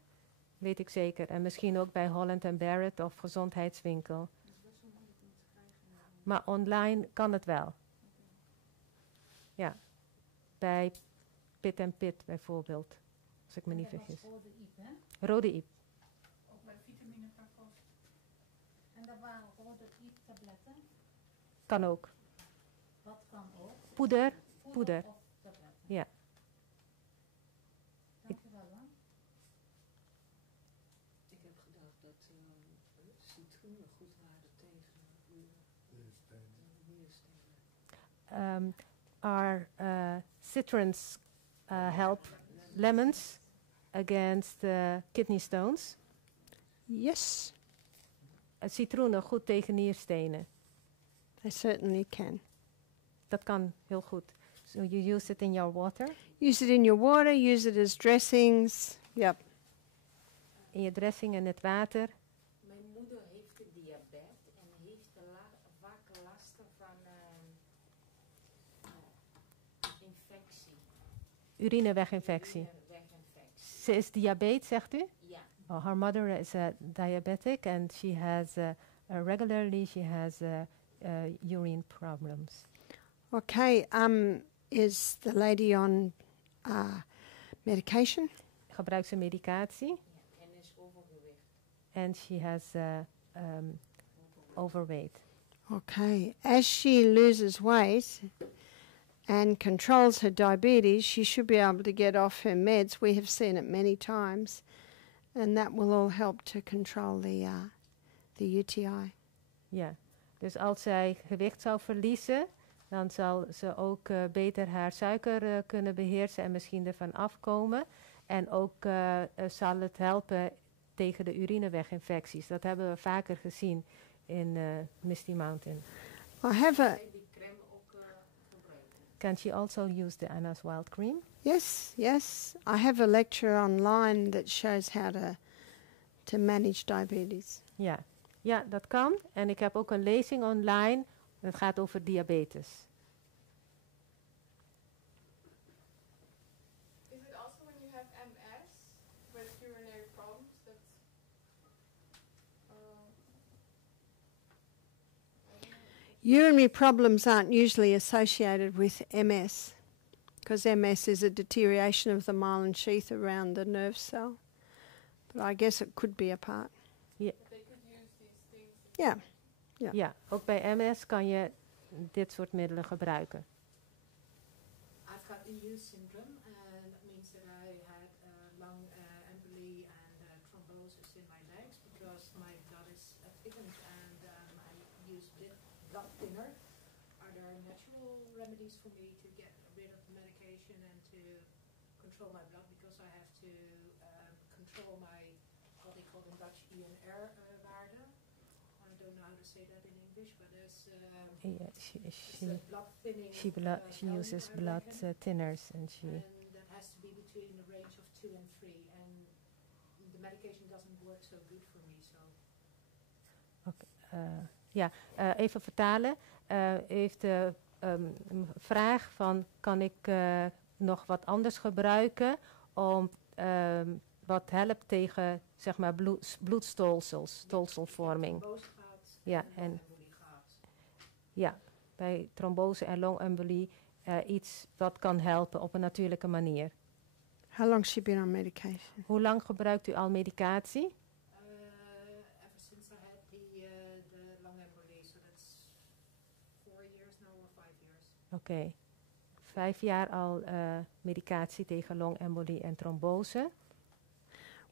weet ik zeker. En misschien ook bij Holland & Barrett of gezondheidswinkel. Maar online kan het wel. Ja. Bij Pit & Pit bijvoorbeeld. Als ik me niet vergis. Rode iep, hè? Rode iep. Ook bij vitamine per kost. En dat waren rode iep tabletten. Kan ook. Wat kan ook? Poeder. Of tabletten. Ja. Dankjewel hoor. Ik heb gedacht dat citroenen goed waren tegen nierstenen. Our citrons help lemons against kidney stones. Yes, Citroenen goed tegen nierstenen. they certainly can. Dat kan heel goed. So you use it in your water. Use it in your water, use it as dressings. Yep. In je dressing en het water. Mijn moeder heeft de diabetes en heeft vaak last van infectie. Urineweginfectie. Weginfectie. Ze is diabetes, zegt u? Ja. Oh, her mother is diabetic and she has regularly she has urine problems. Okay, is the lady on medication? Gebruikt ze medicatie Ja, en is overgewicht. and she has overweight. Okay, as she loses weight and controls her diabetes, she should be able to get off her meds. We have seen it many times, and that will all help to control the UTI. Ja, dus als zij gewicht zou verliezen, dan zal ze ook beter haar suiker kunnen beheersen en misschien ervan afkomen. En ook zal het helpen tegen de urineweginfecties. Dat hebben we vaker gezien in Misty Mountain. I have a Die crème ook gebruiken. Can she also use the Anna's Wild Cream? yes. I have a lecture online that shows how to manage diabetes. Ja. Ja, dat kan. En ik heb ook een lezing online. Dat gaat over diabetes. Is it also when you have MS with urinary problems that Urinary problems aren't usually associated with MS, because MS is a deterioration of the myelin sheath around the nerve cell. But I guess it could be a part. they could use these things? Yeah. Ja, ook bij MS kan je dit soort middelen gebruiken. I've got EU syndrome, and that means that I had lung emboli and thrombosis in my legs because my blood is thickened, and I use blood thinner. Are there natural remedies for me to get rid of the medication and to control my blood, because I have to control my, what they call in Dutch, INR waarde. I don't know how to say that in English, but there's Yeah, the blood thinning. she uses blood thinners and she... And that has to be between the range of 2 and 3, and the medication doesn't work so good for me. So even vertalen. U heeft een vraag van, kan ik nog wat anders gebruiken om wat helpt tegen, zeg maar, bloedstolsels, stolselvorming. Ja, en ja, bij trombose en longembolie iets wat kan helpen op een natuurlijke manier. How long's she been on medication? Hoe lang gebruikt u al medicatie? ever since I had the lung emboli, so that's 4 years now or 5 years. Oké. 5 jaar al medicatie tegen longembolie en trombose.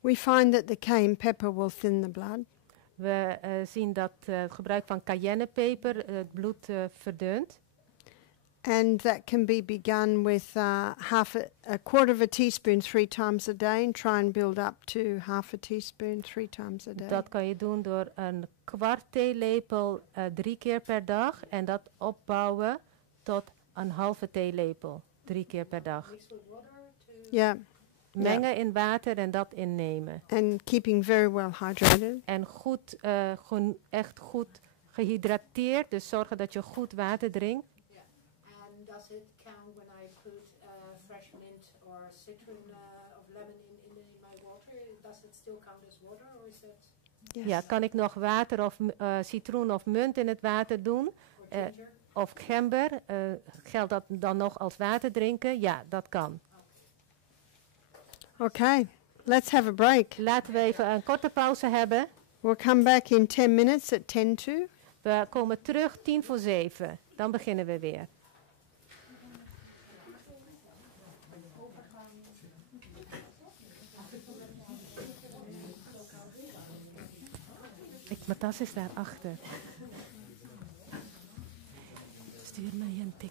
We find that the cayenne pepper will thin the blood. We zien dat het gebruik van cayennepeper het bloed verdunt. And that can be begun with a quarter of a teaspoon 3 times a day, and try and build up to half a teaspoon 3 times a day. Dat kan je doen door een kwart theelepel 3 keer per dag. En dat opbouwen tot een halve theelepel 3 keer per dag. Yeah, Mengen in water en dat innemen. and keeping very well hydrated. En goed, echt goed gehydrateerd. Dus zorgen dat je goed water drinkt. And does it count when I put fresh mint or citron of lemon in my water? Does it still count as water, or is that Yes. Ja, kan ik nog water of citroen of munt in het water doen? or ginger? Of gember? Geldt dat dan nog als water drinken? Ja, dat kan. Okay, let's have a break. Laten we even een korte pauze hebben. We'll come back in 10 minutes at 10 to. We komen terug 6:50. Dan beginnen we weer. Mijn tas is daarachter. Stuur mij een tik.